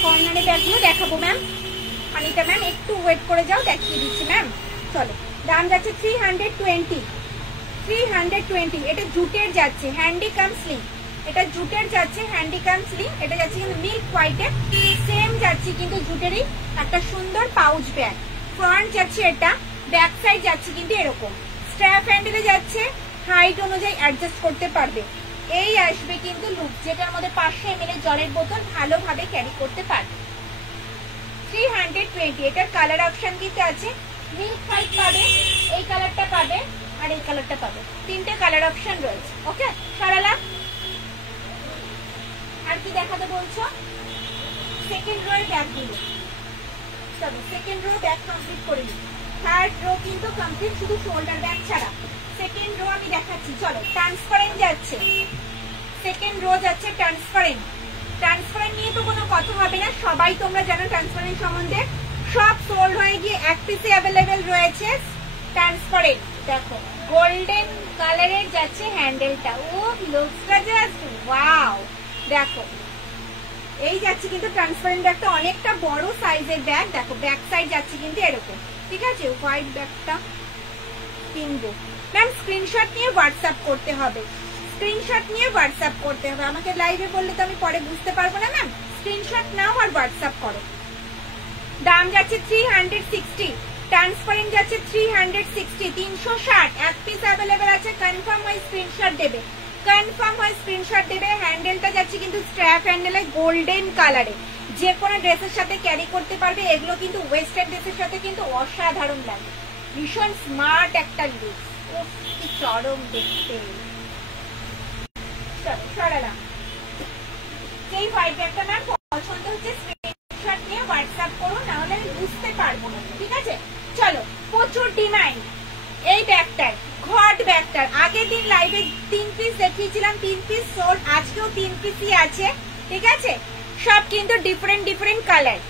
কর্নারে ব্যাগগুলো দেখাবো ম্যাম। অনিতা ম্যাম একটু ওয়েট করে যাও, দেখিয়ে দিচ্ছি ম্যাম। চলো। দাম যাচ্ছে 320, 320। এটা জুটের যাচ্ছে, হ্যান্ডি কাম স্লিং। এটা জুটের যাচ্ছে, হ্যান্ডি কাম স্লিং। এটা যাচ্ছে কিন্তু মিল্ক হোয়াইটের, সেম যাচ্ছে কিন্তু জুটেরই একটা সুন্দর পাউচ ব্যাগ। ফ্রন্ট যাচ্ছে এটা, ব্যাক সাইড যাচ্ছে কিন্তু এরকম। স্ট্র্যাপ হ্যান্ডেলে যাচ্ছে, হাইট অনুযায়ী অ্যাডজাস্ট করতে পারবে। এই আসবে কিন্তু লুক, যেটার মধ্যে 500 ml জলের বোতল ভালোভাবে ক্যারি করতে পারবে। 320। এটার কালার অপশন কিন্তু আছে, মিল্ক হোয়াইট পাবে, এই কালারটা পাবে, আর এই কালারটা পাবে। তিনটে কালার অপশন রয়েছে। ওকে, সরালা। আর কি দেখাতে বলছো? সেকেন্ড রো এর ব্যাগগুলো। চলো সেকেন্ড রো ব্যাগ কমপ্লিট করে নিই। থার্ড রো কিন্তু কমপ্লিট, শুধু শোল্ডার ব্যাগ ছাড়া। সেকেন্ড রো আমি দেখাচ্ছি। চলো। ট্রান্সপারেন্ট যাচ্ছে, সেকেন্ড রো যাচ্ছে ট্রান্সপারেন্ট। ট্রান্সপারেন্ট নিয়ে তো কোনো কথা হবে না, সবাই তোমরা জানো ট্রান্সপারেন্ট সম্বন্ধে। সব সোল্ড হয়ে গিয়ে এক পিসে অ্যাভেলেবেল রয়েছে ট্রান্সপারেন্ট। দেখো গোল্ডেন কালারের যাচ্ছে হ্যান্ডেলটা। ও লুকসটা জাস্ট ওয়াও। দেখো এই যাচ্ছে কিন্তু ট্রান্সপারেন্ট ব্যাগটা, অনেকটা বড় সাইজের ব্যাগ। দেখো ব্যাক সাইড যাচ্ছে কিন্তু এরকম, ঠিক আছে। হোয়াইট ব্যাগটা কিনবো ম্যাম, স্ক্রিনশট নিয়ে হোয়াটসঅ্যাপ করতে হবে, স্ক্রিনশট নিয়ে হোয়াটসঅ্যাপ করতে হবে। আমাকে লাইভে বললে তো আমি পরে বুঝতে পারবো না ম্যাম। স্ক্রিনশট নাও আর হোয়াটসঅ্যাপ করো। দাম যাচ্ছে 360, ট্রান্সপারেন্ট যাচ্ছে 360, 360। এক পিস অ্যাভেলেবেল আছে, কনফার্ম হয় স্ক্রিনশট দেবে, কনফার্ম হয় স্ক্রিনশট দেবে। হ্যান্ডেলটা যাচ্ছে কিন্তু স্ট্র্যাপ হ্যান্ডেলে, গোল্ডেন কালারে, যে কোনো ড্রেসের সাথে ক্যারি করতে পারবে। এগুলো কিন্তু ওয়েস্টার্ন ড্রেসের সাথে কিন্তু অসাধারণ লাগে, ভীষণ স্মার্ট একটা লুক। কি চরম দেখতে। সরালাম। এই হোয়াইট ব্যাগটা ম্যাম পছন্দ হচ্ছে স্ক্রিনশট নিয়ে হোয়াটসঅ্যাপ করো, না হলে আমি বুঝতে পারবো না, ঠিক আছে। চলো, প্রচুর ডিমান্ড এই ব্যাগটার, ঘট ব্যাগটার। আগের দিন লাইভে 3 পিস দেখিয়েছিলাম, 3 পিস সোল্ড, আজকেও 3 পিসই আছে, ঠিক আছে। সব কিন্তু ডিফারেন্ট ডিফারেন্ট কালার।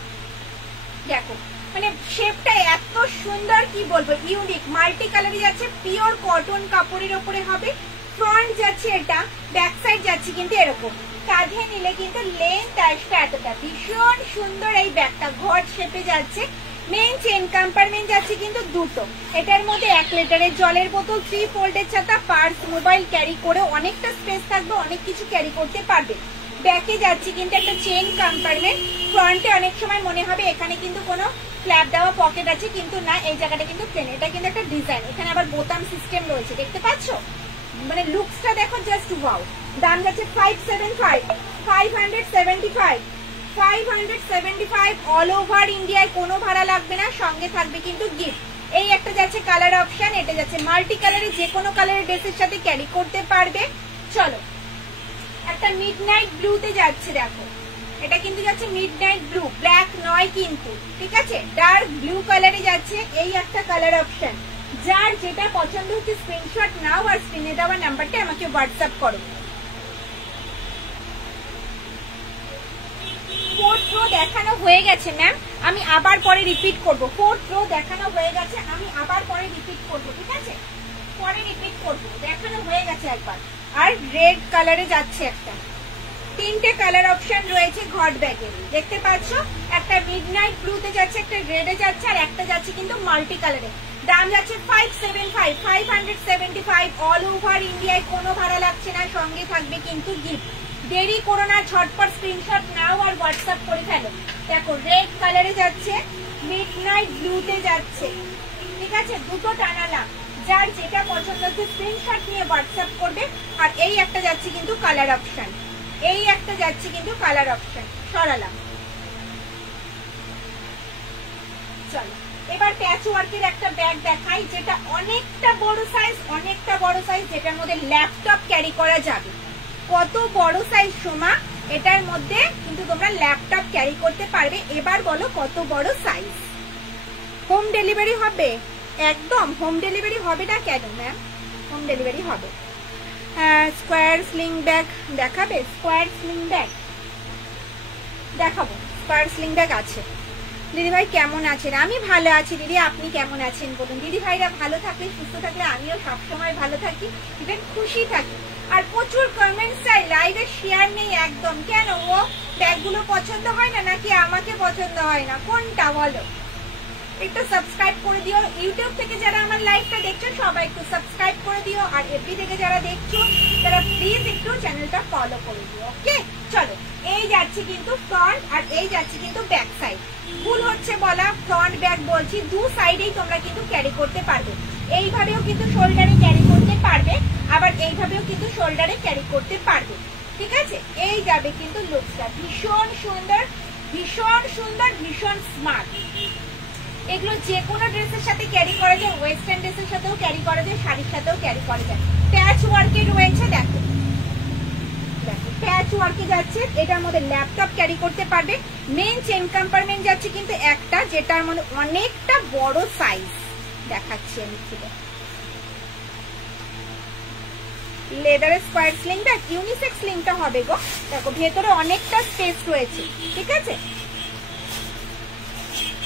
দেখো মানে শেপটা এত সুন্দর, কি বলবো, ইউনিক। মাল্টি কালারে যাচ্ছে, পিওর কটন কাপড়ের উপরে হবে। ফ্রন্ট যাচ্ছে এটা, ব্যাক সাইড যাচ্ছে কিন্তু এরকম। কাঁধে নিলে কিন্তু লেন্থ আসবে এতটা, ভীষণ সুন্দর এই ব্যাগটা। ঘট শেপে যাচ্ছে, মেইন চেন কম্পার্টমেন্ট যাচ্ছে কিন্তু দুটো। এটার মধ্যে 1 লিটারের জলের বোতল, 3 ফোল্ডের ছাতা, পার্স, মোবাইল ক্যারি করে অনেকটা স্পেস থাকবে, অনেক কিছু ক্যারি করতে পারবে। ব্যাকে যাচ্ছে কিন্তু একটা চেন কম্পার্টমেন্ট। ফ্রন্টে অনেক সময় মনে হবে এখানে কিন্তু কোনো ফ্ল্যাপ দেওয়া পকেট আছে, কিন্তু না, এই জায়গাটা কিন্তু প্লেন। এটা কিন্তু একটা ডিজাইন, এখানে আবার বোতাম সিস্টেম রয়েছে, দেখতে পাচ্ছ? মানে লুকসটা দেখো, জাস্ট ওয়াও। দাম যাচ্ছে 575, 575, 575। অল ওভার ইন্ডিয়ায় কোনো ভাড়া লাগবে না, সঙ্গে থাকবে কিন্তু গিফট। এই একটা যাচ্ছে কালার অপশন, এটা যাচ্ছে মাল্টি কালারে, যে কোনো কালারের ড্রেসের সাথে ক্যারি করতে পারবে। চলো, একটা মিডনাইট ব্লুতে যাচ্ছে, দেখো এটা কিন্তু যাচ্ছে মিডনাইট ব্লু, ব্ল্যাক নয় কিন্তু, ঠিক আছে। ডার্ক ব্লু কালারে যাচ্ছে, এই একটা কালার অপশন। যার যেটা পছন্দ হচ্ছে স্ক্রিনশট নাও আর স্ক্রিনে দেওয়া নাম্বারটা আমাকে হোয়াটসঅ্যাপ করো। 4th রো দেখানো হয়ে গেছে ম্যাম, আমি আবার পরে রিপিট করব। 4th রো দেখানো হয়ে গেছে, আমি আবার পরে রিপিট করব, ঠিক আছে, পরে রিপিট করব। দেখানো হয়ে গেছে একবার। আর রেড কালারে যাচ্ছে একটা, তিনটে কালার অপশন রয়েছে ঘট ব্যাগে, দেখতে পাচ্ছ। একটা মিডনাইট ব্লুতে যাচ্ছে, একটা রেডে যাচ্ছে, আর একটা যাচ্ছে কিন্তু মাল্টি কালারে। দাম যাচ্ছে 575, 575 অল ওভার ইন্ডিয়ায়, কোনো ভাড়া লাগছে না, সঙ্গে থাকবে কিন্তু গিফট। দেরি করো না, ঝটপট স্ক্রিনশট নাও আর হোয়াটসঅ্যাপ করে ফেলো। দেখো রেড কালারে যাচ্ছে, মিডনাইট ব্লুতে যাচ্ছে, ঠিক আছে, দুটো টানালাম। যার যেটা পছন্দ হচ্ছে স্ক্রিনশট নিয়ে হোয়াটসঅ্যাপ করবে। আর এই একটা যাচ্ছে কিন্তু কালার অপশন, এই একটা যাচ্ছে কিন্তু কালার অপশন, সরালাম। চলো এবার প্যাচ ওয়ার্কের একটা ব্যাগ দেখাই, যেটা অনেকটা বড় সাইজ, অনেকটা বড় সাইজ, যেটার মধ্যে ল্যাপটপ ক্যারি করা যাবে। কত বড় সাইজ সোমা, এটার মধ্যে কিন্তু তোমরা ল্যাপটপ ক্যারি করতে পারবে। এবার বলো কত বড় সাইজ। হোম ডেলিভারি হবে? একদম হোম ডেলিভারি হবে না কেন ম্যাম, হোম ডেলিভারি হবে। স্কোয়ার স্লিং ব্যাগ দেখাবে? স্কোয়ার স্লিং ব্যাগ দেখাবো, স্কোয়ার স্লিং ব্যাগ আছে। দিদিভাই কেমন আছেন? আমি ভালো আছি দিদি, আপনি কেমন আছেন বলুন? দিদি ভাইরা ভালো থাকলে, সুস্থ থাকলে আমিও সবসময় ভালো থাকি, ইভেন খুশি থাকি। আর প্রচুর কমেন্টস চাই, লাইভে শেয়ার নেই একদম। কেন, ও ব্যাগগুলো পছন্দ হয় না নাকি আমাকে পছন্দ হয় না, কোনটা বলো? একটু সাবস্ক্রাইব করে দিও। ইউটিউব থেকে যারা আমার লাইভটা দেখছো সবাই একটু সাবস্ক্রাইব করে দিও, আর এফবি থেকে যারা দেখছো তারা প্লিজ একটু চ্যানেলটা ফলো করে দিও। ওকে চলো, এই যাচ্ছে কিন্তু ফ্রন্ট আর এই যাচ্ছে কিন্তু ব্যাক সাইড। ভুল হচ্ছে বলা, ফ্রন্ট ব্যাক বলছি, দু সাইডেই তোমরা কিন্তু ক্যারি করতে পারবে। এইভাবেও কিন্তু শোল্ডারে ক্যারি করতে পারবে, আবার এইভাবেও কিন্তু শোল্ডারে ক্যারি করতে পারবে, ঠিক আছে। এই যাবে কিন্তু লুকসটা ভীষণ সুন্দর, ভীষণ সুন্দর, ভীষণ স্মার্ট। এগুলো যে কোনো ড্রেসের সাথে ক্যারি করা যায়, ওয়েস্টার্ন ড্রেসের সাথেও ক্যারি করা যায়, শাড়ির সাথেও ক্যারি করা যায়। প্যাচ ওয়ার্কে রয়েছে, দেখো দেখো প্যাচ ওয়ার্কে যাচ্ছে, এটার মধ্যে ল্যাপটপ ক্যারি করতে পারবে। মেন চেন কম্পার্টমেন্ট যাচ্ছে কিন্তু একটা, যেটার মধ্যে অনেকটা বড় সাইজ দেখাচ্ছি আমি। লেদারের স্কোয়ার স্লিং ব্যাগ, ইউনিসেক্স স্লিংটা হবে গো। দেখো ভেতরে অনেকটা স্পেস রয়েছে, ঠিক আছে।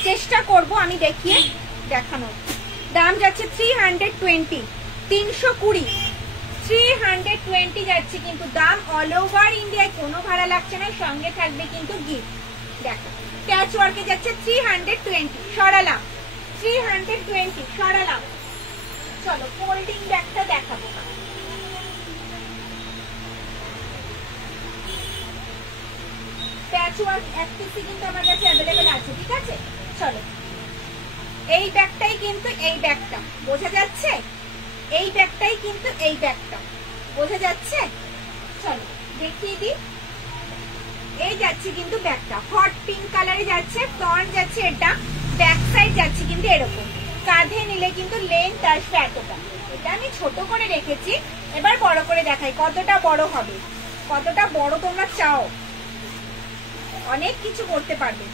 চেষ্টা করব আমি দেখিয়ে দেখানোর। দাম যাচ্ছে 320, 320, 320 যাচ্ছে কিন্তু দাম। অল ওভার ইন্ডিয়ায়, কোনো ভাড়া লাগছে না, সঙ্গে থাকবে কিন্তু গিফট। দেখো প্যাচ ওয়ার্কে যাচ্ছে 320, সরালাম 320, সরালাম। চলো ফোল্ডিং ব্যাগটা দেখাবো। প্যাচ ওয়ার্ক এক পিসি কিন্তু আমার কাছে অ্যাভেলেবেল আছে, ঠিক আছে। চলো এই ব্যাগটাই কিন্তু, এই ব্যাগটা বোঝা যাচ্ছে, এই ব্যাগটাই কিন্তু, এই ব্যাগটা বোঝা যাচ্ছে। চলো দেখিয়ে দিই। এই যাচ্ছে কিন্তু ব্যাগটা হট পিঙ্ক কালারে যাচ্ছে, ফ্রন্ট যাচ্ছে এটা, ব্যাক সাইড যাচ্ছে কিন্তু এরকম। কাঁধে নিলে কিন্তু লেন্থ আসবে এতটা। এটা আমি ছোট করে রেখেছি, এবার বড় করে দেখাই কতটা বড় হবে, কতটা বড় তোমরা চাও। অনেক কিছু করতে পারবে,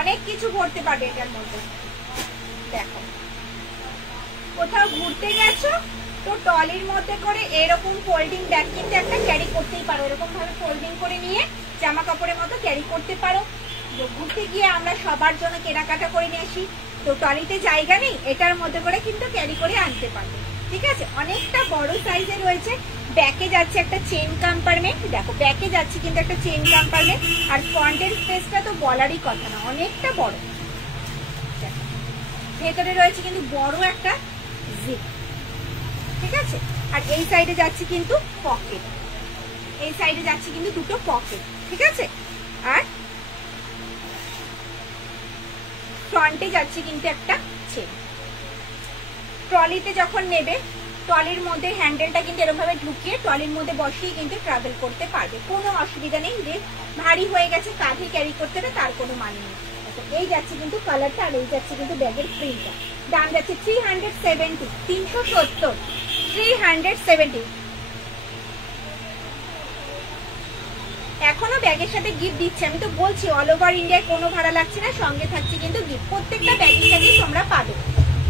অনেক কিছু করতে পারবে এটার মধ্যে। দেখো কোথাও ঘুরতে গেছো তো ট্রলির মধ্যে করে এরকম ফোল্ডিং ব্যাগ কিন্তু একটা ক্যারি করতেই পারো, এরকম ভাবে ফোল্ডিং করে নিয়ে জামা কাপড়ের মতো ক্যারি করতে পারো। ঘুরতে গিয়ে আমরা সবার জন্য কেনাকাটা করে নিয়ে আসি, তো ট্রলিতে জায়গা নেই, এটার মধ্যে করে কিন্তু ক্যারি করে আনতে পারবে, ঠিক আছে। অনেকটা বড় সাইজে রয়েছে। ব্যাকে যাচ্ছে একটা চেন কম্পার্টমেন্ট, দেখো ব্যাকে যাচ্ছে কিন্তু একটা চেন কম্পার্টমেন্ট। আর ফ্রন্টের স্পেসটা তো বলারই কথা না, অনেকটা বড়। ভেতরে রয়েছে কিন্তু বড় একটা জিপ, ঠিক আছে। আর এই সাইডে যাচ্ছে কিন্তু পকেট, এই সাইডে যাচ্ছে কিন্তু দুটো পকেট, ঠিক আছে। আর ফ্রন্টে যাচ্ছে কিন্তু একটা চেন। ট্রলিতে যখন নেবে, ট্রলির মধ্যে হ্যান্ডেলটা কিন্তু এরকম ভাবে ঢুকিয়ে ট্রলির মধ্যে বসিয়ে কিন্তু ট্রাভেল করতে পারবে, কোনো অসুবিধা নেই। যে ভারী হয়ে গেছে কাঁধে ক্যারি করতে হবে তার কোনো মানে নেই। এই যাচ্ছে কিন্তু কালারটা, আর এই যাচ্ছে কিন্তু ব্যাগের প্রিন্টটা। দাম যাচ্ছে 370, 370, 370। এখনো ব্যাগের সাথে গিফট দিচ্ছে, আমি তো বলছি অল ওভার ইন্ডিয়ায় কোনো ভাড়া লাগছে না, সঙ্গে থাকছে কিন্তু গিফট। প্রত্যেকটা ব্যাগের সাথেই তোমরা পাবে,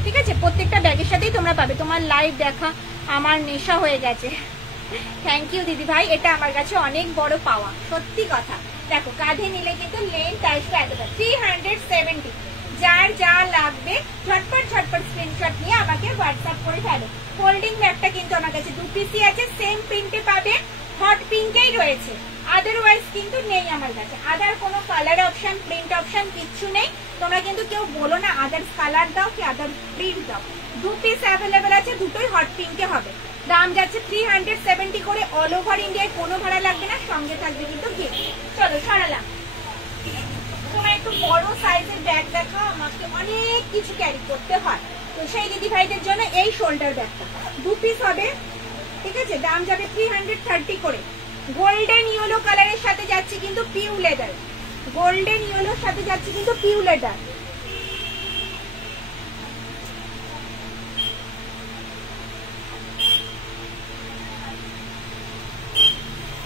ঠিক আছে। প্রত্যেকটা ব্যাগের সাথেই তোমরা পাবে। তোমার লাইভ দেখা আমার নেশা হয়ে গেছে, থ্যাংক ইউ দিদি ভাই, এটা আমার কাছে অনেক বড় পাওয়া, সত্যি কথা। দেখো কাঁধে নিলে কিন্তু লেন্থ আসবে এতটা, 370। যার যা লাগবে ঝটপট ঝটপট স্ক্রিনশট নিয়ে আমাকে হোয়াটসঅ্যাপ করে ফেলো। ফোল্ডিং ব্যাগটা কিন্তু আমার কাছে 2 পিসই আছে, সেম প্রিন্টে পাবে, হট পিঙ্কেই রয়েছে, আদারওয়াইজ কিন্তু নেই আমার কাছে। আদার কোনো কালার অপশন, প্রিন্ট অপশন কিচ্ছু নেই। তোমরা কিন্তু কেউ বলো না আদার কালার দাও কি আদার প্রিন্ট দাও। 2 পিস অ্যাভেলেবেল আছে, দুটোই হট পিঙ্কে হবে। দাম যাচ্ছে 370 করে, অল ওভার ইন্ডিয়ায় কোনো ভাড়া লাগবে না, সঙ্গে থাকবে কিন্তু গিফট। চলো সরালাম। তোমার একটু বড় সাইজের ব্যাগ দেখাও, আমাকে অনেক কিছু ক্যারি করতে হয়, তো সেই দিদি ভাইদের জন্য এই শোল্ডার ব্যাগটা 2 পিস হবে, ঠিক আছে। দাম যাবে 330 করে। গোল্ডেন ইয়েলো কালারের সাথে যাচ্ছে কিন্তু পিউ লেদার, গোল্ডেন ইয়েলোর সাথে যাচ্ছে কিন্তু পিউ লেদার।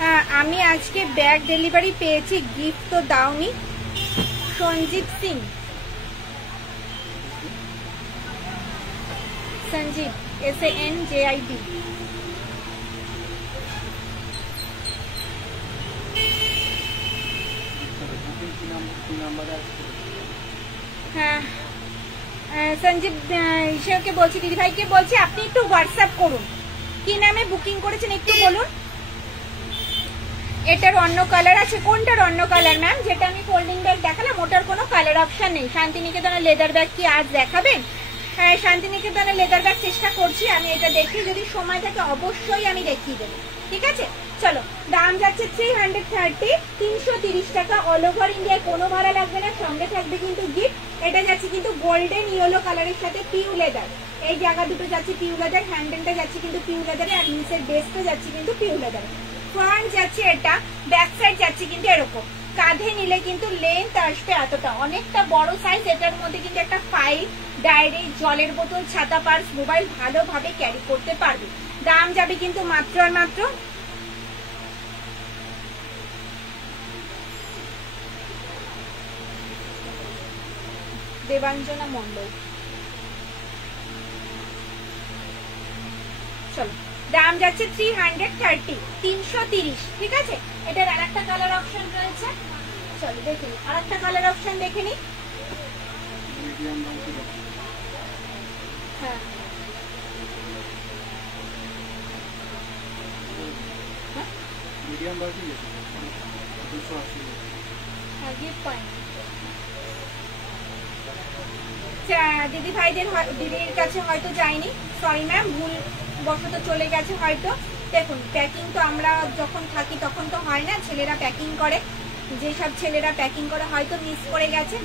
হ্যাঁ, আমি আজকে ব্যাগ ডেলিভারি পেয়েছি, গিফট তো দাওনি। সঞ্জিত সিং, সঞ্জিত SANJIT। হ্যাঁ সঞ্জিত ঈশ্বরকে বলছি, দিদি ভাইকে বলছি আপনি একটু হোয়াটসঅ্যাপ করুন, কি নামে বুকিং করেছেন একটু বলুন। এটার অন্য কালার আছে, কোনটার অন্য কালার ম্যাম? যেটা আমি ফোল্ডিং ব্যাগ দেখালাম ওটার কোনো কালার অপশন নেই। শান্তিনিকেতনের লেদার ব্যাগ কি আজ দেখাবেন? হ্যাঁ, শান্তিনিকেতনের লেদার ব্যাগ চেষ্টা করছি আমি, এটা দেখি যদি সময় থাকে অবশ্যই আমি দেখিয়ে দেবো, ঠিক আছে। চলো, দাম যাচ্ছে 330, 330 টাকা, অল ওভার ইন্ডিয়ায় কোনো ভাড়া লাগবে না, সঙ্গে থাকবে কিন্তু গিফট। এটা যাচ্ছে কিন্তু গোল্ডেন ইয়েলো কালারের সাথে পিউ লেদার, এই জায়গা দুটো যাচ্ছে পিউ লেদার, হ্যান্ডেলটা যাচ্ছে কিন্তু পিউ লেদারে, আর নিচের বেসটা যাচ্ছে কিন্তু পিউ লেদারে। ফ্রন্ট যাচ্ছে এটা, ব্যাক সাইড যাচ্ছে কিন্তু এরকম, কাঁধে নিলে কিন্তু লেন্থ আসবে এতটা, অনেকটা বড় সাইজ। এটার মধ্যে কিন্তু একটা ফাইল, ডায়েরি, জলের বোতল, ছাতা, পার্স, মোবাইল ভালোভাবে ক্যারি করতে পারবে। দাম যাবে কিন্তু মাত্র আর মাত্র দেবাঞ্জনা মন্ডল। চলো, দাম যাচ্ছে 330, 330, ঠিক আছে। এটার আর একটা কালার অপশন রয়েছে, চলো দেখে নি, আর একটা কালার অপশন দেখে নি। হ্যাঁ দিদি ভাইদের দিদির কাছে হয়তো যায়নি, সরি ম্যাম, ভুল বশত চলে গেছে হয়তো। দেখুন, প্যাকিং তো আমরা যখন থাকি তখন তো হয় না, ছেলেরা প্যাকিং করে, যেসব ছেলেরা প্যাকিং করে হয়তো মিস করে গেছে।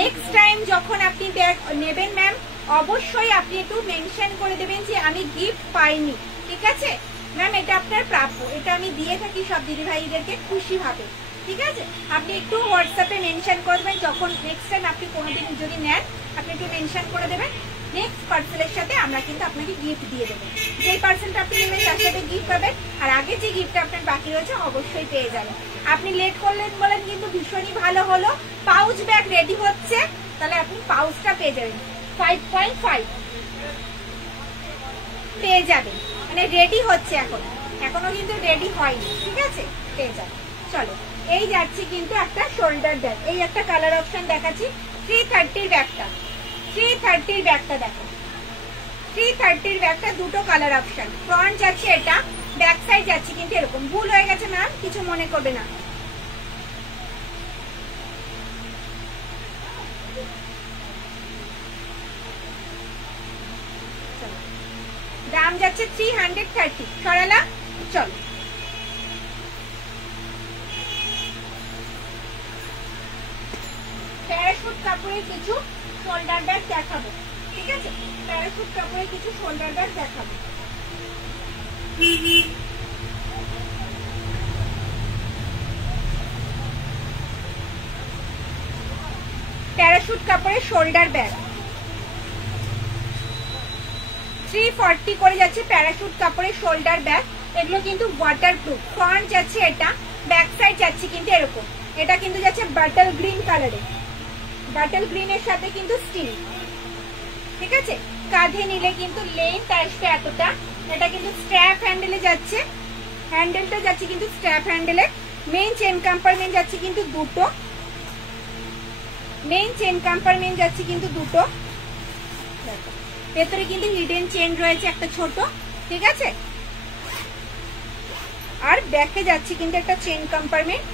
নেক্সট টাইম যখন আপনি ব্যাগ নেবেন ম্যাম, অবশ্যই আপনি একটু মেনশন করে দেবেন যে আমি গিফট পাইনি, ঠিক আছে ম্যাম, এটা আপনার প্রাপ্য, এটা আমি দিয়ে থাকি সব দিদি ভাইদেরকে খুশি ভাবে, ঠিক আছে। আপনি একটু হোয়াটসঅ্যাপে মেনশন করবেন, যখন নেক্সট টাইম আপনি কোনোদিন যদি নেন আপনি একটু মেনশন করে দেবেন। নেক্সট পার্সেলের সাথে আমরা কিন্তু আপনাকে গিফট দিয়ে দেবো, যেই পার্সেলটা আপনি নেবেন তার সাথে গিফট পাবেন, আর আগে যে গিফটটা আপনার বাকি রয়েছে অবশ্যই পেয়ে যাবেন। আপনি লেট করলেন বলেন কিন্তু ভীষণই ভালো হলো, পাউচ ব্যাগ রেডি হচ্ছে, তাহলে আপনি পাউচটা পেয়ে যাবেন 5.5 পেয়ে যাবেন, মানে রেডি হচ্ছে, এখনো কিন্তু রেডি হয়নি, ঠিক আছে, পেয়ে যাবেন। চলো, এই যাচ্ছি কিন্তু একটা শোল্ডার ব্যাগ, এই একটা কালার অপশন দেখাচ্ছি, 330 ব্যাগটা, 330 ব্যাগটা দেখো, 330 ব্যাগটা দুটো কালার অপশন। ফ্রন্ট যাচ্ছে এটা, ব্যাক সাইড যাচ্ছে কিন্তু এরকম। ভুল হয়ে গেছে ম্যাম, কিছু মনে করবে না। দাম যাচ্ছে 330, সরালা। চলো, প্যারাশুট কাপড়ের কিছু শোল্ডার ব্যাগ দেখাবো, ঠিক আছে, প্যারাশুট কাপড়ের কিছু শোল্ডার ব্যাগ দেখাবো। প্যারাশুট কাপড়ের শোল্ডার ব্যাগ 340 করে যাচ্ছে, প্যারাশুট কাপড়ের শোল্ডার ব্যাগ, এগুলো কিন্তু ওয়াটারপ্রুফ। ফ্রন্ট যাচ্ছে এটা, ব্যাক সাইড যাচ্ছে কিন্তু এরকম, এটা কিন্তু যাচ্ছে বাটল গ্রিন কালারে, বাটল গ্রিনের সাথে কিন্তু স্টিল, ঠিক আছে। কাঁধে নিলে কিন্তু লেন্থ আসবে এতটা, এটা কিন্তু স্ট্র্যাপ হ্যান্ডেলে যাচ্ছে, হ্যান্ডেলটা যাচ্ছে কিন্তু স্ট্র্যাপ হ্যান্ডেলে। মেইন চেন কম্পার্টমেন্ট যাচ্ছে কিন্তু দুটো, মেইন চেন কম্পার্টমেন্ট যাচ্ছে কিন্তু দুটো, ভেতরে কিন্তু হিডেন চেন রয়েছে একটা ছোট, ঠিক আছে। আর ব্যাকে যাচ্ছে কিন্তু একটা চেন কম্পার্টমেন্ট,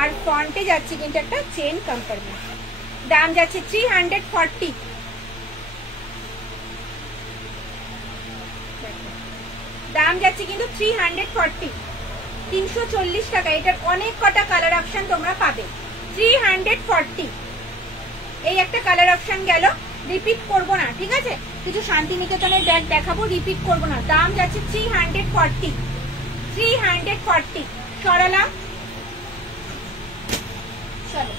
আর ফ্রন্টে যাচ্ছে কিন্তু একটা চেন কম্পার্টমেন্ট। দাম যাচ্ছে 340। দাম যাচ্ছে কিন্তু 340, 340 টাকা। এটার অনেক কটা কালার অপশন তোমরা পাবে। 340। এই একটা কালার অপশন গেল, রিপিট করব না, ঠিক আছে। কিছু শান্তিনিকেতনের ব্যাগ দেখাবো, রিপিট করব না। দাম যাচ্ছে 340, 340। সরালাম। চলো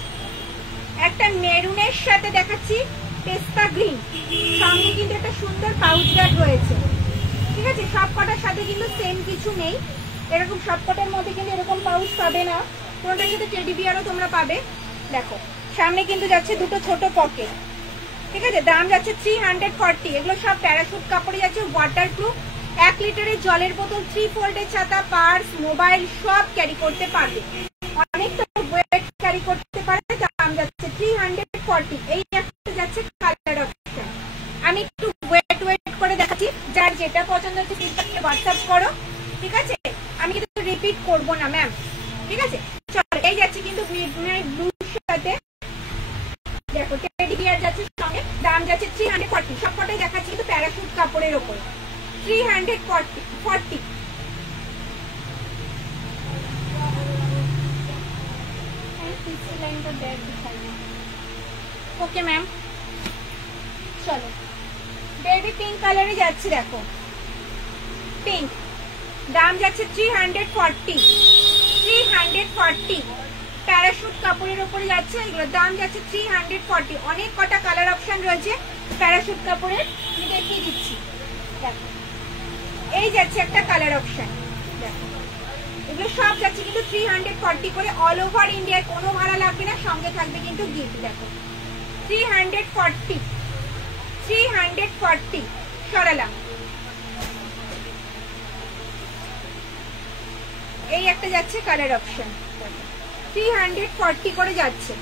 একটা মেরুনের সাথে দেখাচ্ছি পেস্তা গ্রিন, সঙ্গে কিন্তু একটা সুন্দর পাউচ ব্যাগ রয়েছে, ঠিক আছে। সব কটার সাথে কিন্তু সেম কিছু নেই, এরকম সব কটার মধ্যে কিন্তু এরকম পাউচ পাবে না, কোনটার সাথে টেডি বিয়ারও তোমরা পাবে। দেখো সামনে কিন্তু যাচ্ছে দুটো ছোট পকেট, ঠিক আছে। দাম যাচ্ছে 340। এগুলো সব প্যারাশুট কাপড়ে যাচ্ছে, ওয়াটারপ্রুফ। 1 লিটারের জলের বোতল, 3 ফোল্ডের ছাতা, পার্স, মোবাইল সব ক্যারি করতে পারবে, অনেকটা ওয়েট ক্যারি করতে পারে। দাম যাচ্ছে 340। এই একটা যাচ্ছে কালার অপশন। আমি একটু ওয়েট করে দেখাচ্ছি, যার যেটা পছন্দ হচ্ছে প্লিজ হোয়াটসঅ্যাপ করো, ঠিক আছে। আমি কিন্তু রিপিট করব না ম্যাম, ঠিক আছে। চলো এই যাচ্ছে কিন্তু মিডনাইট ব্লুর সাথে, দেখো টেডি বিয়ার যাচ্ছে সঙ্গে। দাম যাচ্ছে 340। সবকটাই দেখাচ্ছি কিন্তু প্যারাশুট কাপড়ের ওপর। 340। Okay ma'am. চলো বেবি পিঙ্ক কালারে যাচ্ছে, দেখো পিঙ্ক। দাম যাচ্ছে 340, 340। প্যারাশুট কাপড়ের উপরে যাচ্ছে, এগুলোর দাম যাচ্ছে 340। অনেক কটা কালার অপশন রয়েছে প্যারাশুট কাপড়ের, আমি দেখিয়ে দিচ্ছি। দেখো এই যাচ্ছে একটা কালার অপশন, দেখো এগুলো সব যাচ্ছে কিন্তু 340 করে। অল ওভার ইন্ডিয়ায় কোনো ভাড়া লাগবে না, সঙ্গে থাকবে কিন্তু গিফট। দেখো 340, 340। সরালাম। এই একটা যাচ্ছে কালার অপশন, 340 করে যাচ্ছে।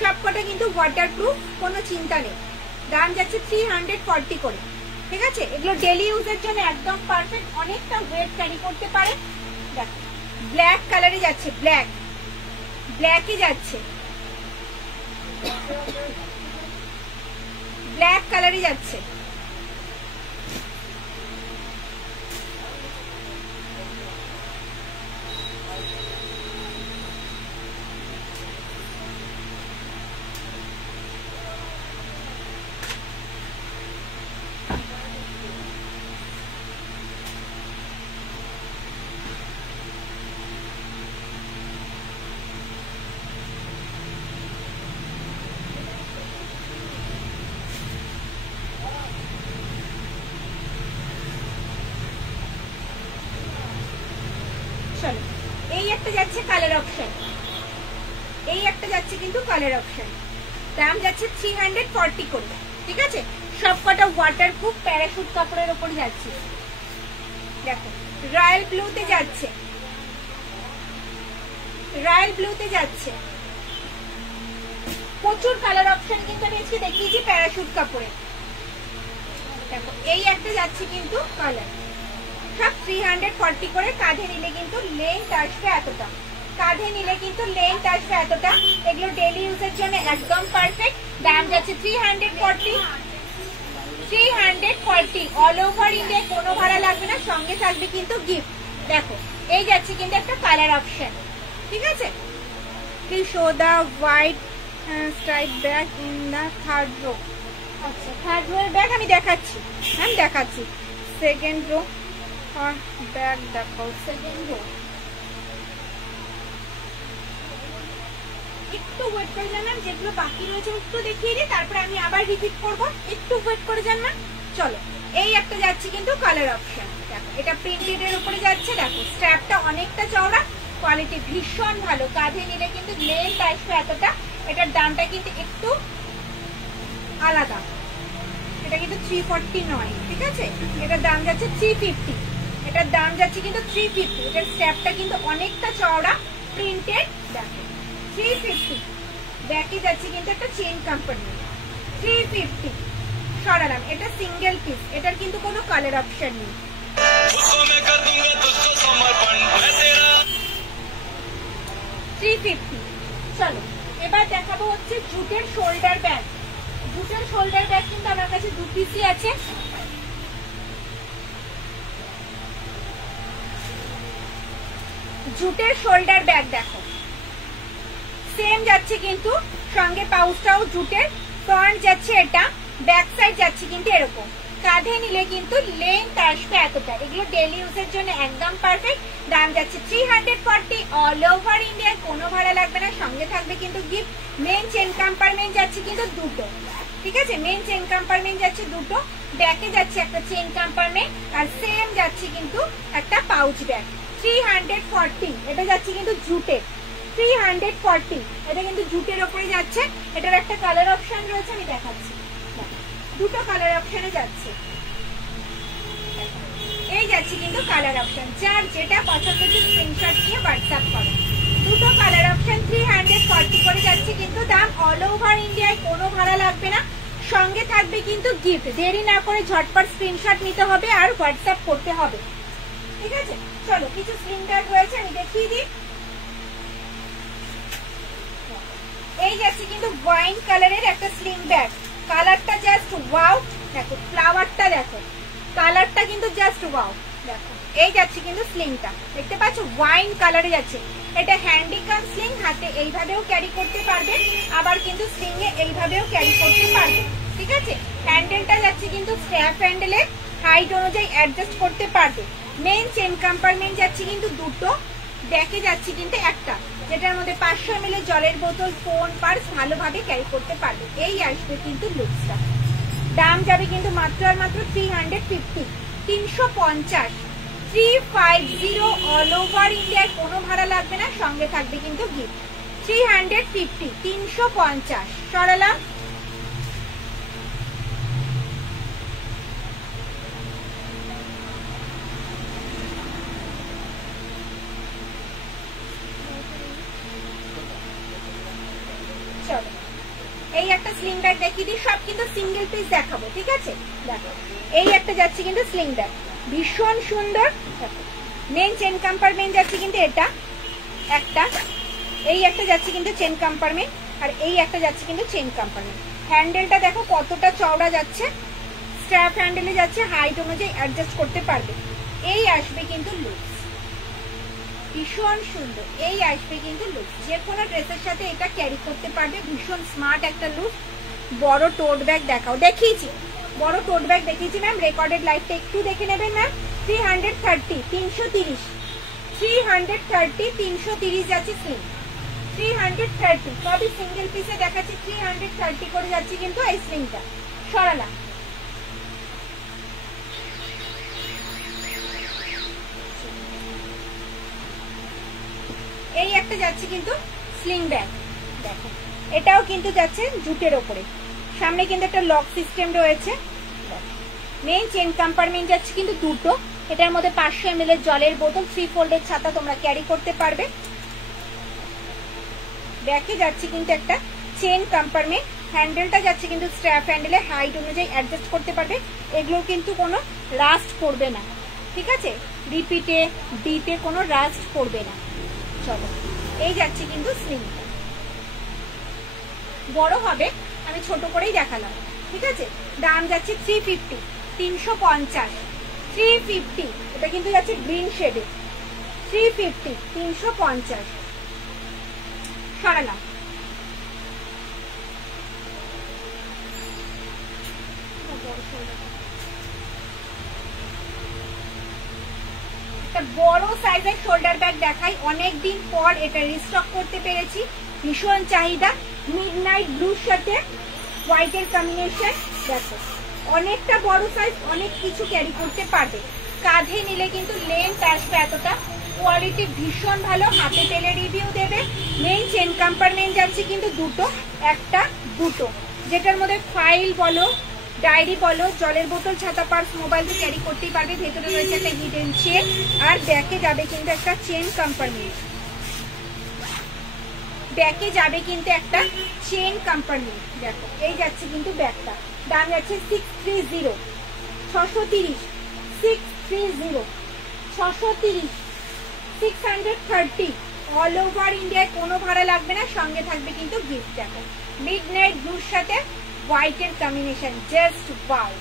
সবকটা কিন্তু ওয়াটারপ্রুফ, কোনো চিন্তা নেই। দাম যাচ্ছে 340 করে, ঠিক আছে। এগুলো ডেলি ইউজের জন্য একদম পারফেক্ট, অনেকটা ওয়েট ক্যারি করতে পারে। দেখো ব্ল্যাক কালারে যাচ্ছে, ব্ল্যাকে যাচ্ছে, ব্ল্যাক কালারে যাচ্ছে। চলো এই একটা যাচ্ছে কালার অপশন, এই একটা যাচ্ছে কিন্তু কালার অপশন। দাম যাচ্ছে 340 করে, ঠিক আছে। সবকটা ওয়াটারপ্রুফ প্যারাশুট কাপড়ের উপর যাচ্ছে। দেখো রয়্যাল ব্লুতে যাচ্ছে, রয়্যাল ব্লুতে যাচ্ছে। প্রচুর কালার অপশন কিন্তু আমি আজকে দেখিয়েছি প্যারাশুট কাপড়ে। দেখো এই একটা যাচ্ছে কিন্তু কালার, সব 340 করে। কাঁধে নিলে কিন্তু লেন্থ আসবে এতটা, কাঁধে নিলে কিন্তু লেন্থ আসবে এতটা। এগুলো ডেলি ইউজের জন্য একদম পারফেক্ট। দাম যাচ্ছে 340, 340। অল ওভার ইন্ডিয়ায় কোনো ভাড়া লাগবে না, সঙ্গে থাকবে কিন্তু গিফট। দেখো এই যাচ্ছে কিন্তু একটা কালার অপশন, ঠিক আছে। Please show the white stripe bag in the third row. আচ্ছা থার্ড রো এর ব্যাগ আমি দেখাচ্ছি, আমি দেখাচ্ছি। সেকেন্ড রো আর ব্যাগ দেখাও, সেকেন্ড রো। একটু ওয়েট করে যান ম্যাম, যেগুলো বাকি রয়েছে একটু দেখিয়ে দিই, তারপরে আমি আবার রিপিট করবো। একটু ওয়েট করে যান ম্যাম। চলো এই একটা যাচ্ছে কিন্তু কালার অপশন। দেখো এটা প্রিন্টেড এর উপরে যাচ্ছে। দেখো স্ট্র্যাপটা অনেকটা চওড়া, কোয়ালিটি ভীষণ ভালো। কাঁধে নিলে কিন্তু লেন্থ আসবে এতটা। এটার দামটা কিন্তু একটু আলাদা, এটা কিন্তু 340 নয়, ঠিক আছে। এটার দাম যাচ্ছে 350, এটার দাম যাচ্ছে কিন্তু 350। এটার স্ট্র্যাপটা কিন্তু অনেকটা চওড়া, প্রিন্টেড। দেখো 350। ব্যাকে যাচ্ছে কিন্তু একটা চেন কম্পার্টমেন্ট 350 সরালাম। এটা সিঙ্গেল পিস, এটার কিন্তু কোনো কালার অপশন নেই। 350। চলো এবার দেখাবো হচ্ছে জুটের শোল্ডার ব্যাগ। জুটের শোল্ডার ব্যাগ কিন্তু আমার কাছে 2 পিসই আছে। জুটের শোল্ডার ব্যাগ দেখো, সেম যাচ্ছে কিন্তু, সঙ্গে পাউচটাও জুটের, ফ্রন্ট যাচ্ছে এটা, ব্যাক সাইড যাচ্ছে কিন্তু এরকম। কাঁধে নিলে কিন্তু লেন্থ আসবে এতটা। এগুলো ডেইলি ইউজের জন্য একদম পারফেক্ট। দাম যাচ্ছে 340, অল ওভার ইন্ডিয়ার, কোনো ভাড়া লাগবে না, সঙ্গে থাকবে কিন্তু গিফট। মেন চেন কম্পার্টমেন্ট যাচ্ছে কিন্তু দুটো, ঠিক আছে, মেন চেন কম্পার্টমেন্ট যাচ্ছে দুটো, ব্যাকে যাচ্ছে একটা চেন কম্পার্টমেন্ট, আর সেম যাচ্ছে কিন্তু একটা পাউচ ব্যাগ। 340, এটা যাচ্ছে কিন্তু জুটের। 340, এটা কিন্তু জুটের ওপরে যাচ্ছে। এটার একটা কালার অপশন রয়েছে, আমি দেখাচ্ছি। দুটো কালার অপশনে যাচ্ছে, এই যাচ্ছে কিন্তু কালার অপশন। যার যেটা পছন্দ হচ্ছে স্ক্রিনশট নিয়ে হোয়াটসঅ্যাপ করো। দুটো কালার অপশন 340 করে যাচ্ছে কিন্তু দাম। অল ওভার ইন্ডিয়ায়, কোনো ভাড়া লাগবে না, সঙ্গে থাকবে কিন্তু গিফট। দেরি না করে ঝটপট স্ক্রিনশট নিতে হবে আর হোয়াটসঅ্যাপ করতে হবে, ঠিক আছে। চলো কিছু স্লিং ব্যাগ রয়েছে, আমি দেখিয়ে দিই। এই যাচ্ছে কিন্তু ওয়াইন কালারের একটা স্লিং ব্যাগ, কালারটা জাস্ট ওয়াও। দেখো ফ্লাওয়ারটা, দেখো কালারটা কিন্তু জাস্ট ওয়াও। দেখো এই যাচ্ছে কিন্তু স্লিংটা, দেখতে পাচ্ছ ওয়াইন কালারে যাচ্ছে। এটা হ্যান্ডিকাম স্লিং, হাতে এইভাবেও ক্যারি করতে পারবে, আবার কিন্তু স্লিং এ এইভাবেও ক্যারি করতে পারবে, ঠিক আছে। হ্যান্ডেলটা যাচ্ছে কিন্তু স্ট্র্যাপ হ্যান্ডেলে, হাইট অনুযায়ী অ্যাডজাস্ট করতে পারবে। মেইন চেন কম্পার্টমেন্ট যাচ্ছে কিন্তু দুটো, ব্যাকে যাচ্ছে কিন্তু একটা, যেটার মধ্যে 500 ml জলের বোতল, ফোন, পার্স ভালোভাবে ক্যারি করতে পারবে। এই আসবে কিন্তু লুকসটা। দাম যাবে কিন্তু মাত্র আর মাত্র 350, 350, 350, অল ওভার ইন্ডিয়ার, কোনো ভাড়া লাগবে না, সঙ্গে থাকবে কিন্তু গিফট। 350, 350 সরালাম। চলো এই একটা স্লিং ব্যাগ দেখিয়ে দিই, সব কিন্তু সিঙ্গেল পিস দেখাবো, ঠিক আছে। দেখো এই একটা যাচ্ছে কিন্তু স্লিং ব্যাগ, ভীষণ সুন্দর। দেখো মেন চেন কম্পার্টমেন্ট যাচ্ছে কিন্তু এটা একটা, এই একটা যাচ্ছে কিন্তু চেন কম্পার্টমেন্ট, আর এই একটা যাচ্ছে কিন্তু চেন কম্পার্টমেন্ট। হ্যান্ডেলটা দেখো কতটা চওড়া যাচ্ছে, স্ট্র্যাপ হ্যান্ডেলে যাচ্ছে, হাইট অনুযায়ী অ্যাডজাস্ট করতে পারবে। এই আসবে কিন্তু লুকস, ভীষণ সুন্দর। এই আসবে কিন্তু লুক, যে কোনো ড্রেসের সাথে এটা ক্যারি করতে পারবে, ভীষণ স্মার্ট একটা লুক। বড় টোট ব্যাগ দেখাও, দেখিয়েছি বড় টোট ব্যাগ দেখিয়েছি ম্যাম, রেকর্ডেড লাইভটা একটু দেখে নেবেন ম্যাম। 330, 330, 330, 330 যাচ্ছে স্লিং। 330 সবই সিঙ্গেল পিসে দেখাচ্ছি, 330 করে যাচ্ছে কিন্তু এই স্লিংটা। সরালা এই একটা যাচ্ছে কিন্তু স্লিং ব্যাগ, দেখো এটাও কিন্তু যাচ্ছে জুটের ওপরে, সামনে কিন্তু একটা লক সিস্টেম রয়েছে। মেইন চেন কম্পার্টমেন্ট যাচ্ছে কিন্তু দুটো, এটার মধ্যে 500 ml জলের বোতল, 3 ফোল্ডের ছাতা তোমরা ক্যারি করতে পারবে। ব্যাকে যাচ্ছে কিন্তু একটা চেন কম্পার্টমেন্ট, হ্যান্ডেলটা যাচ্ছে কিন্তু স্ট্র্যাপ হ্যান্ডেলে, হাইট অনুযায়ী অ্যাডজাস্ট করতে পারবে। এগুলো কিন্তু কোনো রাস্ট করবে না, ঠিক আছে, রিপিটে ডিতে কোনো রাস্ট করবে না। চলো এই যাচ্ছে কিন্তু স্লিংটা, বড় হবে, আমি ছোট করেই দেখালাম, ঠিক আছে। দাম যাচ্ছে 350, 350, 350, এটা কিন্তু যাচ্ছে গ্রিন শেডে। 350, 350 সরালাম। একটা বড় সাইজের শোল্ডার ব্যাগ দেখাই, অনেকদিন পর এটা রিস্টক করতে পেরেছি, ভীষণ চাহিদা। মিডনাইট ব্লুর সাথে হোয়াইটের কম্বিনেশন, দেখো অনেকটা বড় সাইজ, অনেক কিছু ক্যারি করতে পারবে। কাঁধে নিলে কিন্তু লেন্থ আসবে এতটা, কোয়ালিটি ভীষণ ভালো, হাতে পেলে রিভিউ দেবে। মেইন চেন কম্পার্টমেন্ট যাচ্ছে কিন্তু দুটো, একটা দুটো, যেটার মধ্যে ফাইল বলো, ডায়েরি বলো, জলের বোতল, ছাতা, পার্স, মোবাইল তো ক্যারি করতেই পারবে। ভেতরে রয়েছে একটা হিডেন চেন, আর ব্যাকে যাবে কিন্তু একটা চেন কম্পার্টমেন্ট। ব্যাকে যাবে কিন্তু একটা চেন কম্পার্টমেন্ট। দেখো এই যাচ্ছে কিন্তু ব্যাগটা, দাম যাচ্ছে 630, 630, 630, 630, 630। অল ওভার ইন্ডিয়ায় কোনো ভাড়া লাগবে না, সঙ্গে থাকবে কিন্তু গিফট। দেখো মিডনাইট ব্লুর সাথে হোয়াইটের কম্বিনেশন, জাস্ট ওয়াও।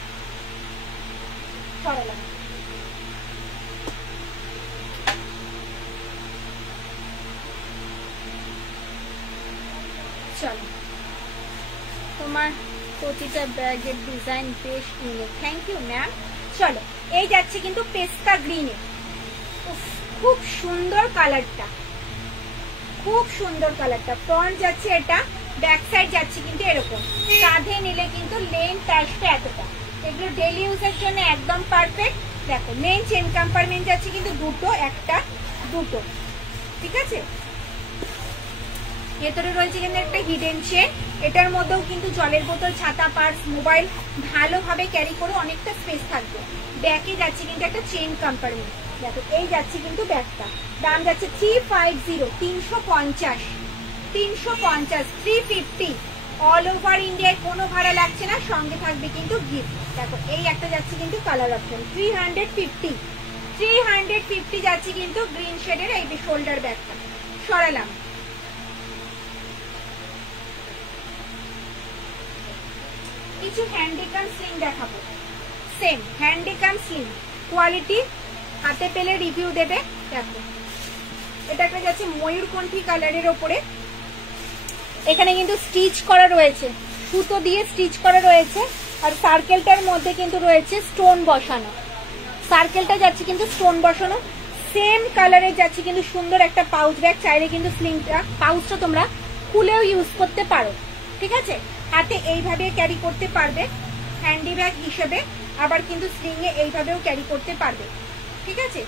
সরালাম। চলো, তোমার প্রতিটা ব্যাগের ডিজাইন বেশ ইউনিক, থ্যাংক ইউ ম্যাম। চলো, এই যাচ্ছে কিন্তু পেস্তা গ্রিনে, খুব সুন্দর কালারটা, খুব সুন্দর কালারটা। ফ্রন্ট যাচ্ছে এটা, ব্যাক সাইড যাচ্ছে কিন্তু এরকম, কাঁধে নিলে কিন্তু লেন্থ আসবে এতটা। এগুলো ডেলি ইউজের জন্য একদম পারফেক্ট। দেখো মেন চেন কম্পার্টমেন্ট যাচ্ছে কিন্তু দুটো, একটা দুটো, ঠিক আছে। ভেতরে রয়েছে কিন্তু একটা হিডেন চেন। এটার মধ্যেও কিন্তু জলের বোতল, ছাতা, পার্স, মোবাইল ভালোভাবে ক্যারি করে অনেকটা স্পেস থাকবে। ব্যাকে যাচ্ছে কিন্তু একটা চেন কম্পার্টমেন্ট। দেখো এই যাচ্ছে কিন্তু ব্যাগটা, দাম যাচ্ছে 350, 350, 350, 350। অল ওভার ইন্ডিয়ায় কোনো ভাড়া লাগছে না, সঙ্গে থাকবে কিন্তু গিফট। দেখো এই একটা যাচ্ছে কিন্তু কালার অপশন, 350, 350 যাচ্ছে কিন্তু গ্রিন শেডের এই শোল্ডার ব্যাগটা। সরালাম। কিছু হ্যান্ডিকাম স্লিং দেখাবো, সেম হ্যান্ডিকাম স্লিং কোয়ালিটি, হাতে পেলে রিভিউ দেবে। দেখো এটা একটা যাচ্ছে ময়ূরকণ্ঠী কালারের ওপরে, এখানে কিন্তু স্টিচ করা রয়েছে, সুতো দিয়ে স্টিচ করা রয়েছে, আর সার্কেলটার মধ্যে কিন্তু রয়েছে স্টোন বসানো। সার্কেলটা যাচ্ছে কিন্তু স্টোন বসানো, সেম কালারের যাচ্ছে কিন্তু সুন্দর একটা পাউচ ব্যাগ। চাইলে কিন্তু স্লিংটা, পাউচটা তোমরা খুলেও ইউজ করতে পারো, ঠিক আছে। হাতে এইভাবে ক্যারি করতে পারবে হ্যান্ডি ব্যাগ হিসেবে, আবার কিন্তু স্লিং এ এইভাবেও ক্যারি করতে পারবে, ঠিক আছে।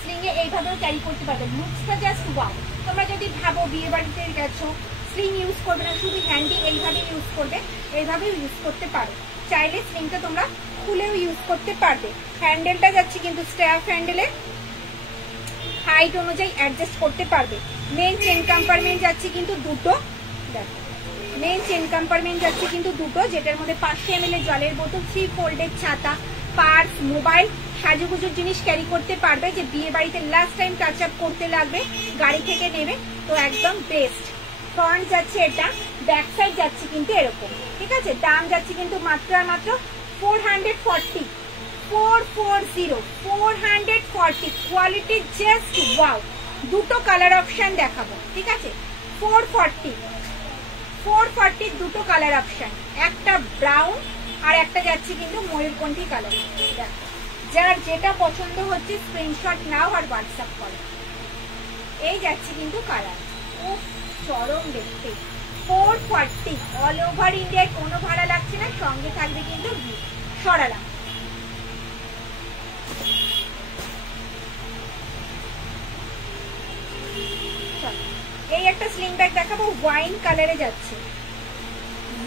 স্লিং এ এইভাবেও ক্যারি করতে পারবে। লুকসটা জাস্ট ওয়াও। তোমরা যদি ভাবো বিয়ে বাড়িতে গেছো, স্লিং ইউজ করবে না, শুধু হ্যান্ডি এইভাবে ইউজ করবে, এইভাবেও ইউজ করতে পারো। চাইলে স্লিংটা তোমরা খুলেও ইউজ করতে পারবে। হ্যান্ডেলটা যাচ্ছে কিন্তু স্ট্র্যাপ হ্যান্ডেলে, হাইট অনুযায়ী অ্যাডজাস্ট করতে পারবে। মেন চেন কম্পার্টমেন্ট যাচ্ছে কিন্তু দুটো। দেখো মেন চেন কম্পার্টমেন্ট যাচ্ছে কিন্তু দুটো, যেটার মধ্যে 500 ml জলের বোতল, 3 ফোল্ডেড ছাতা, পার্স, মোবাইল, সাজুগুজুর জিনিস ক্যারি করতে পারবে। যে বিয়ে বাড়িতে লাস্ট টাইম টাচ আপ করতে লাগবে, গাড়ি থেকে নেবে, তো একদম বেস্ট। ফ্রন্ট যাচ্ছে এটা, ব্যাক সাইড যাচ্ছে কিন্তু এরকম, ঠিক আছে। দাম যাচ্ছে কিন্তু মাত্র আর মাত্র 440, 440, 440। Quality just wow. দুটো কালার অপশন দেখাবো, ঠিক আছে। 440, 440 দুটো কালার অপশন, একটা ব্রাউন আর একটা যাচ্ছে কিন্তু ময়ূরকণ্ঠী কালার। যার যেটা পছন্দ হচ্ছে স্ক্রিনশট নাও আর হোয়াটসঅ্যাপ করো। এই যাচ্ছে কিন্তু কালার, ও চরম দেখতে। 440 অল ওভার ইন্ডিয়ায় কোনো ভাড়া লাগছে না, সঙ্গে থাকবে কিন্তু গিফট। সরালাম। এই একটা স্লিং ব্যাগ দেখাবো, ওয়াইন কালারে যাচ্ছে,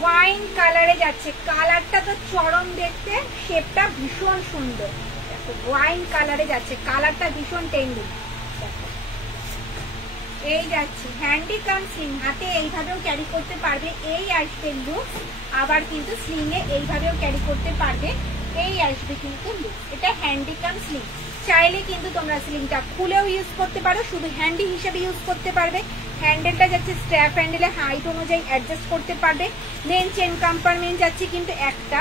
ওয়াইন কালারে যাচ্ছে। কালারটা তো চরম দেখতে, শেপটা ভীষণ সুন্দর। দেখো ওয়াইন কালারে যাচ্ছে, কালারটা ভীষণ ট্রেন্ডিং। এই যাচ্ছে হ্যান্ডিকাম স্লিং, হাতে এইভাবেও ক্যারি করতে পারবে, এই আসবে লুক। আবার কিন্তু স্লিং এ এইভাবেও ক্যারি করতে পারবে, এই আসবে কিন্তু লুক। এটা হ্যান্ডিকাম স্লিং। চাইলে কিন্তু তোমরা স্লিংটা খুলেও ইউজ করতে পারো, শুধু হ্যান্ডি হিসেবে ইউজ করতে পারবে। হ্যান্ডেলটা যাচ্ছে স্ট্র্যাপ হ্যান্ডেলে, হাইট অনুযায়ী অ্যাডজাস্ট করতে পারবে। মেন চেন কম্পার্টমেন্ট যাচ্ছে কিন্তু একটা,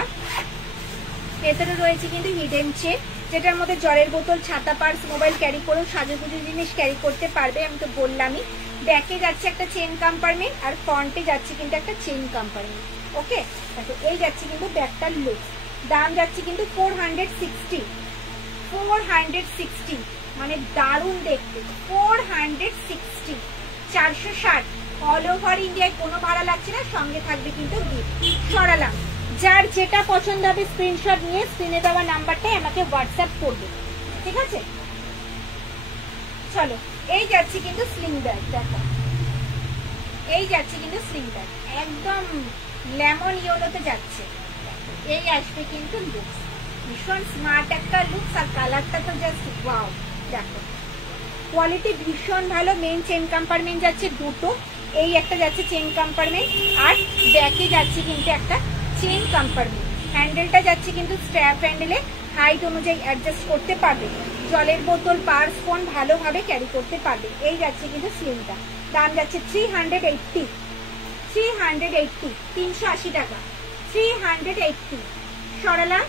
ভেতরে রয়েছে কিন্তু হিডেন চেন, যেটার মধ্যে জলের বোতল, ছাতা, পার্স, মোবাইল ক্যারি করেও সাজুগুজু জিনিস ক্যারি করতে পারবে। আমি তো বললামই। ব্যাকে যাচ্ছে একটা চেন কম্পার্টমেন্ট, আর ফ্রন্টে যাচ্ছে কিন্তু একটা চেন কম্পার্টমেন্ট। ওকে, দেখো এই যাচ্ছে কিন্তু ব্যাগটার লুক। দাম যাচ্ছে কিন্তু 460, 460, মানে দারুণ দেখতে। 460, 460। অল ওভার ইন্ডিয়ায় কোনো ভাড়া লাগছে না, সঙ্গে থাকবে কিন্তু গিফট। সরালাম। যার যেটা পছন্দ হবে স্ক্রিনশট নিয়ে স্ক্রিনে দেওয়া নাম্বারটাই আমাকে হোয়াটসঅ্যাপ করবে, ঠিক আছে। চলো, এই যাচ্ছে কিন্তু স্লিং ব্যাগ। দেখো এই যাচ্ছে কিন্তু স্লিং ব্যাগ, একদম লেমন ইয়েলোতে যাচ্ছে। এই আসবে কিন্তু লুকস, ভীষণ স্মার্ট একটা লুকস, আর কালারটা তো জাস্ট ওয়াও। দেখো কোয়ালিটি ভীষণ ভালো। মেন চেন কম্পার্টমেন্ট যাচ্ছে দুটো, এই একটা যাচ্ছে চেন কম্পার্টমেন্ট, আর ব্যাকে যাচ্ছে কিন্তু একটা চেন কম্পার্টমেন্ট। হ্যান্ডেলটা যাচ্ছে কিন্তু স্ট্র্যাপ হ্যান্ডেলে, হাইট অনুযায়ী অ্যাডজাস্ট করতে পারবে। জলের বোতল, পার্স, ফোন ভালোভাবে ক্যারি করতে পারবে। এই যাচ্ছে কিন্তু স্লিমটা, দাম যাচ্ছে 380, 380 টাকা, 380। সরালাম।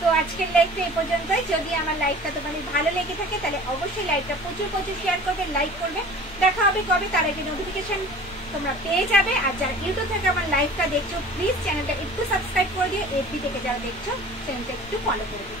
তো আজকের লাইভটা এই পর্যন্তই। যদি আমার লাইভটা তোমাদের ভালো লেগে থাকে তাহলে অবশ্যই লাইভটা প্রচুর শেয়ার করবে, লাইক করবে। দেখা হবে কবে, তার আগে নোটিফিকেশন তোমরা পেয়ে যাবে। আর যারা ইউটিউব থেকে আমার লাইভটা দেখছো প্লিজ চ্যানেলটা একটু সাবস্ক্রাইব করে দিও। এফবি থেকে যারা দেখছো চ্যানেলটা একটু ফলো করে দিও।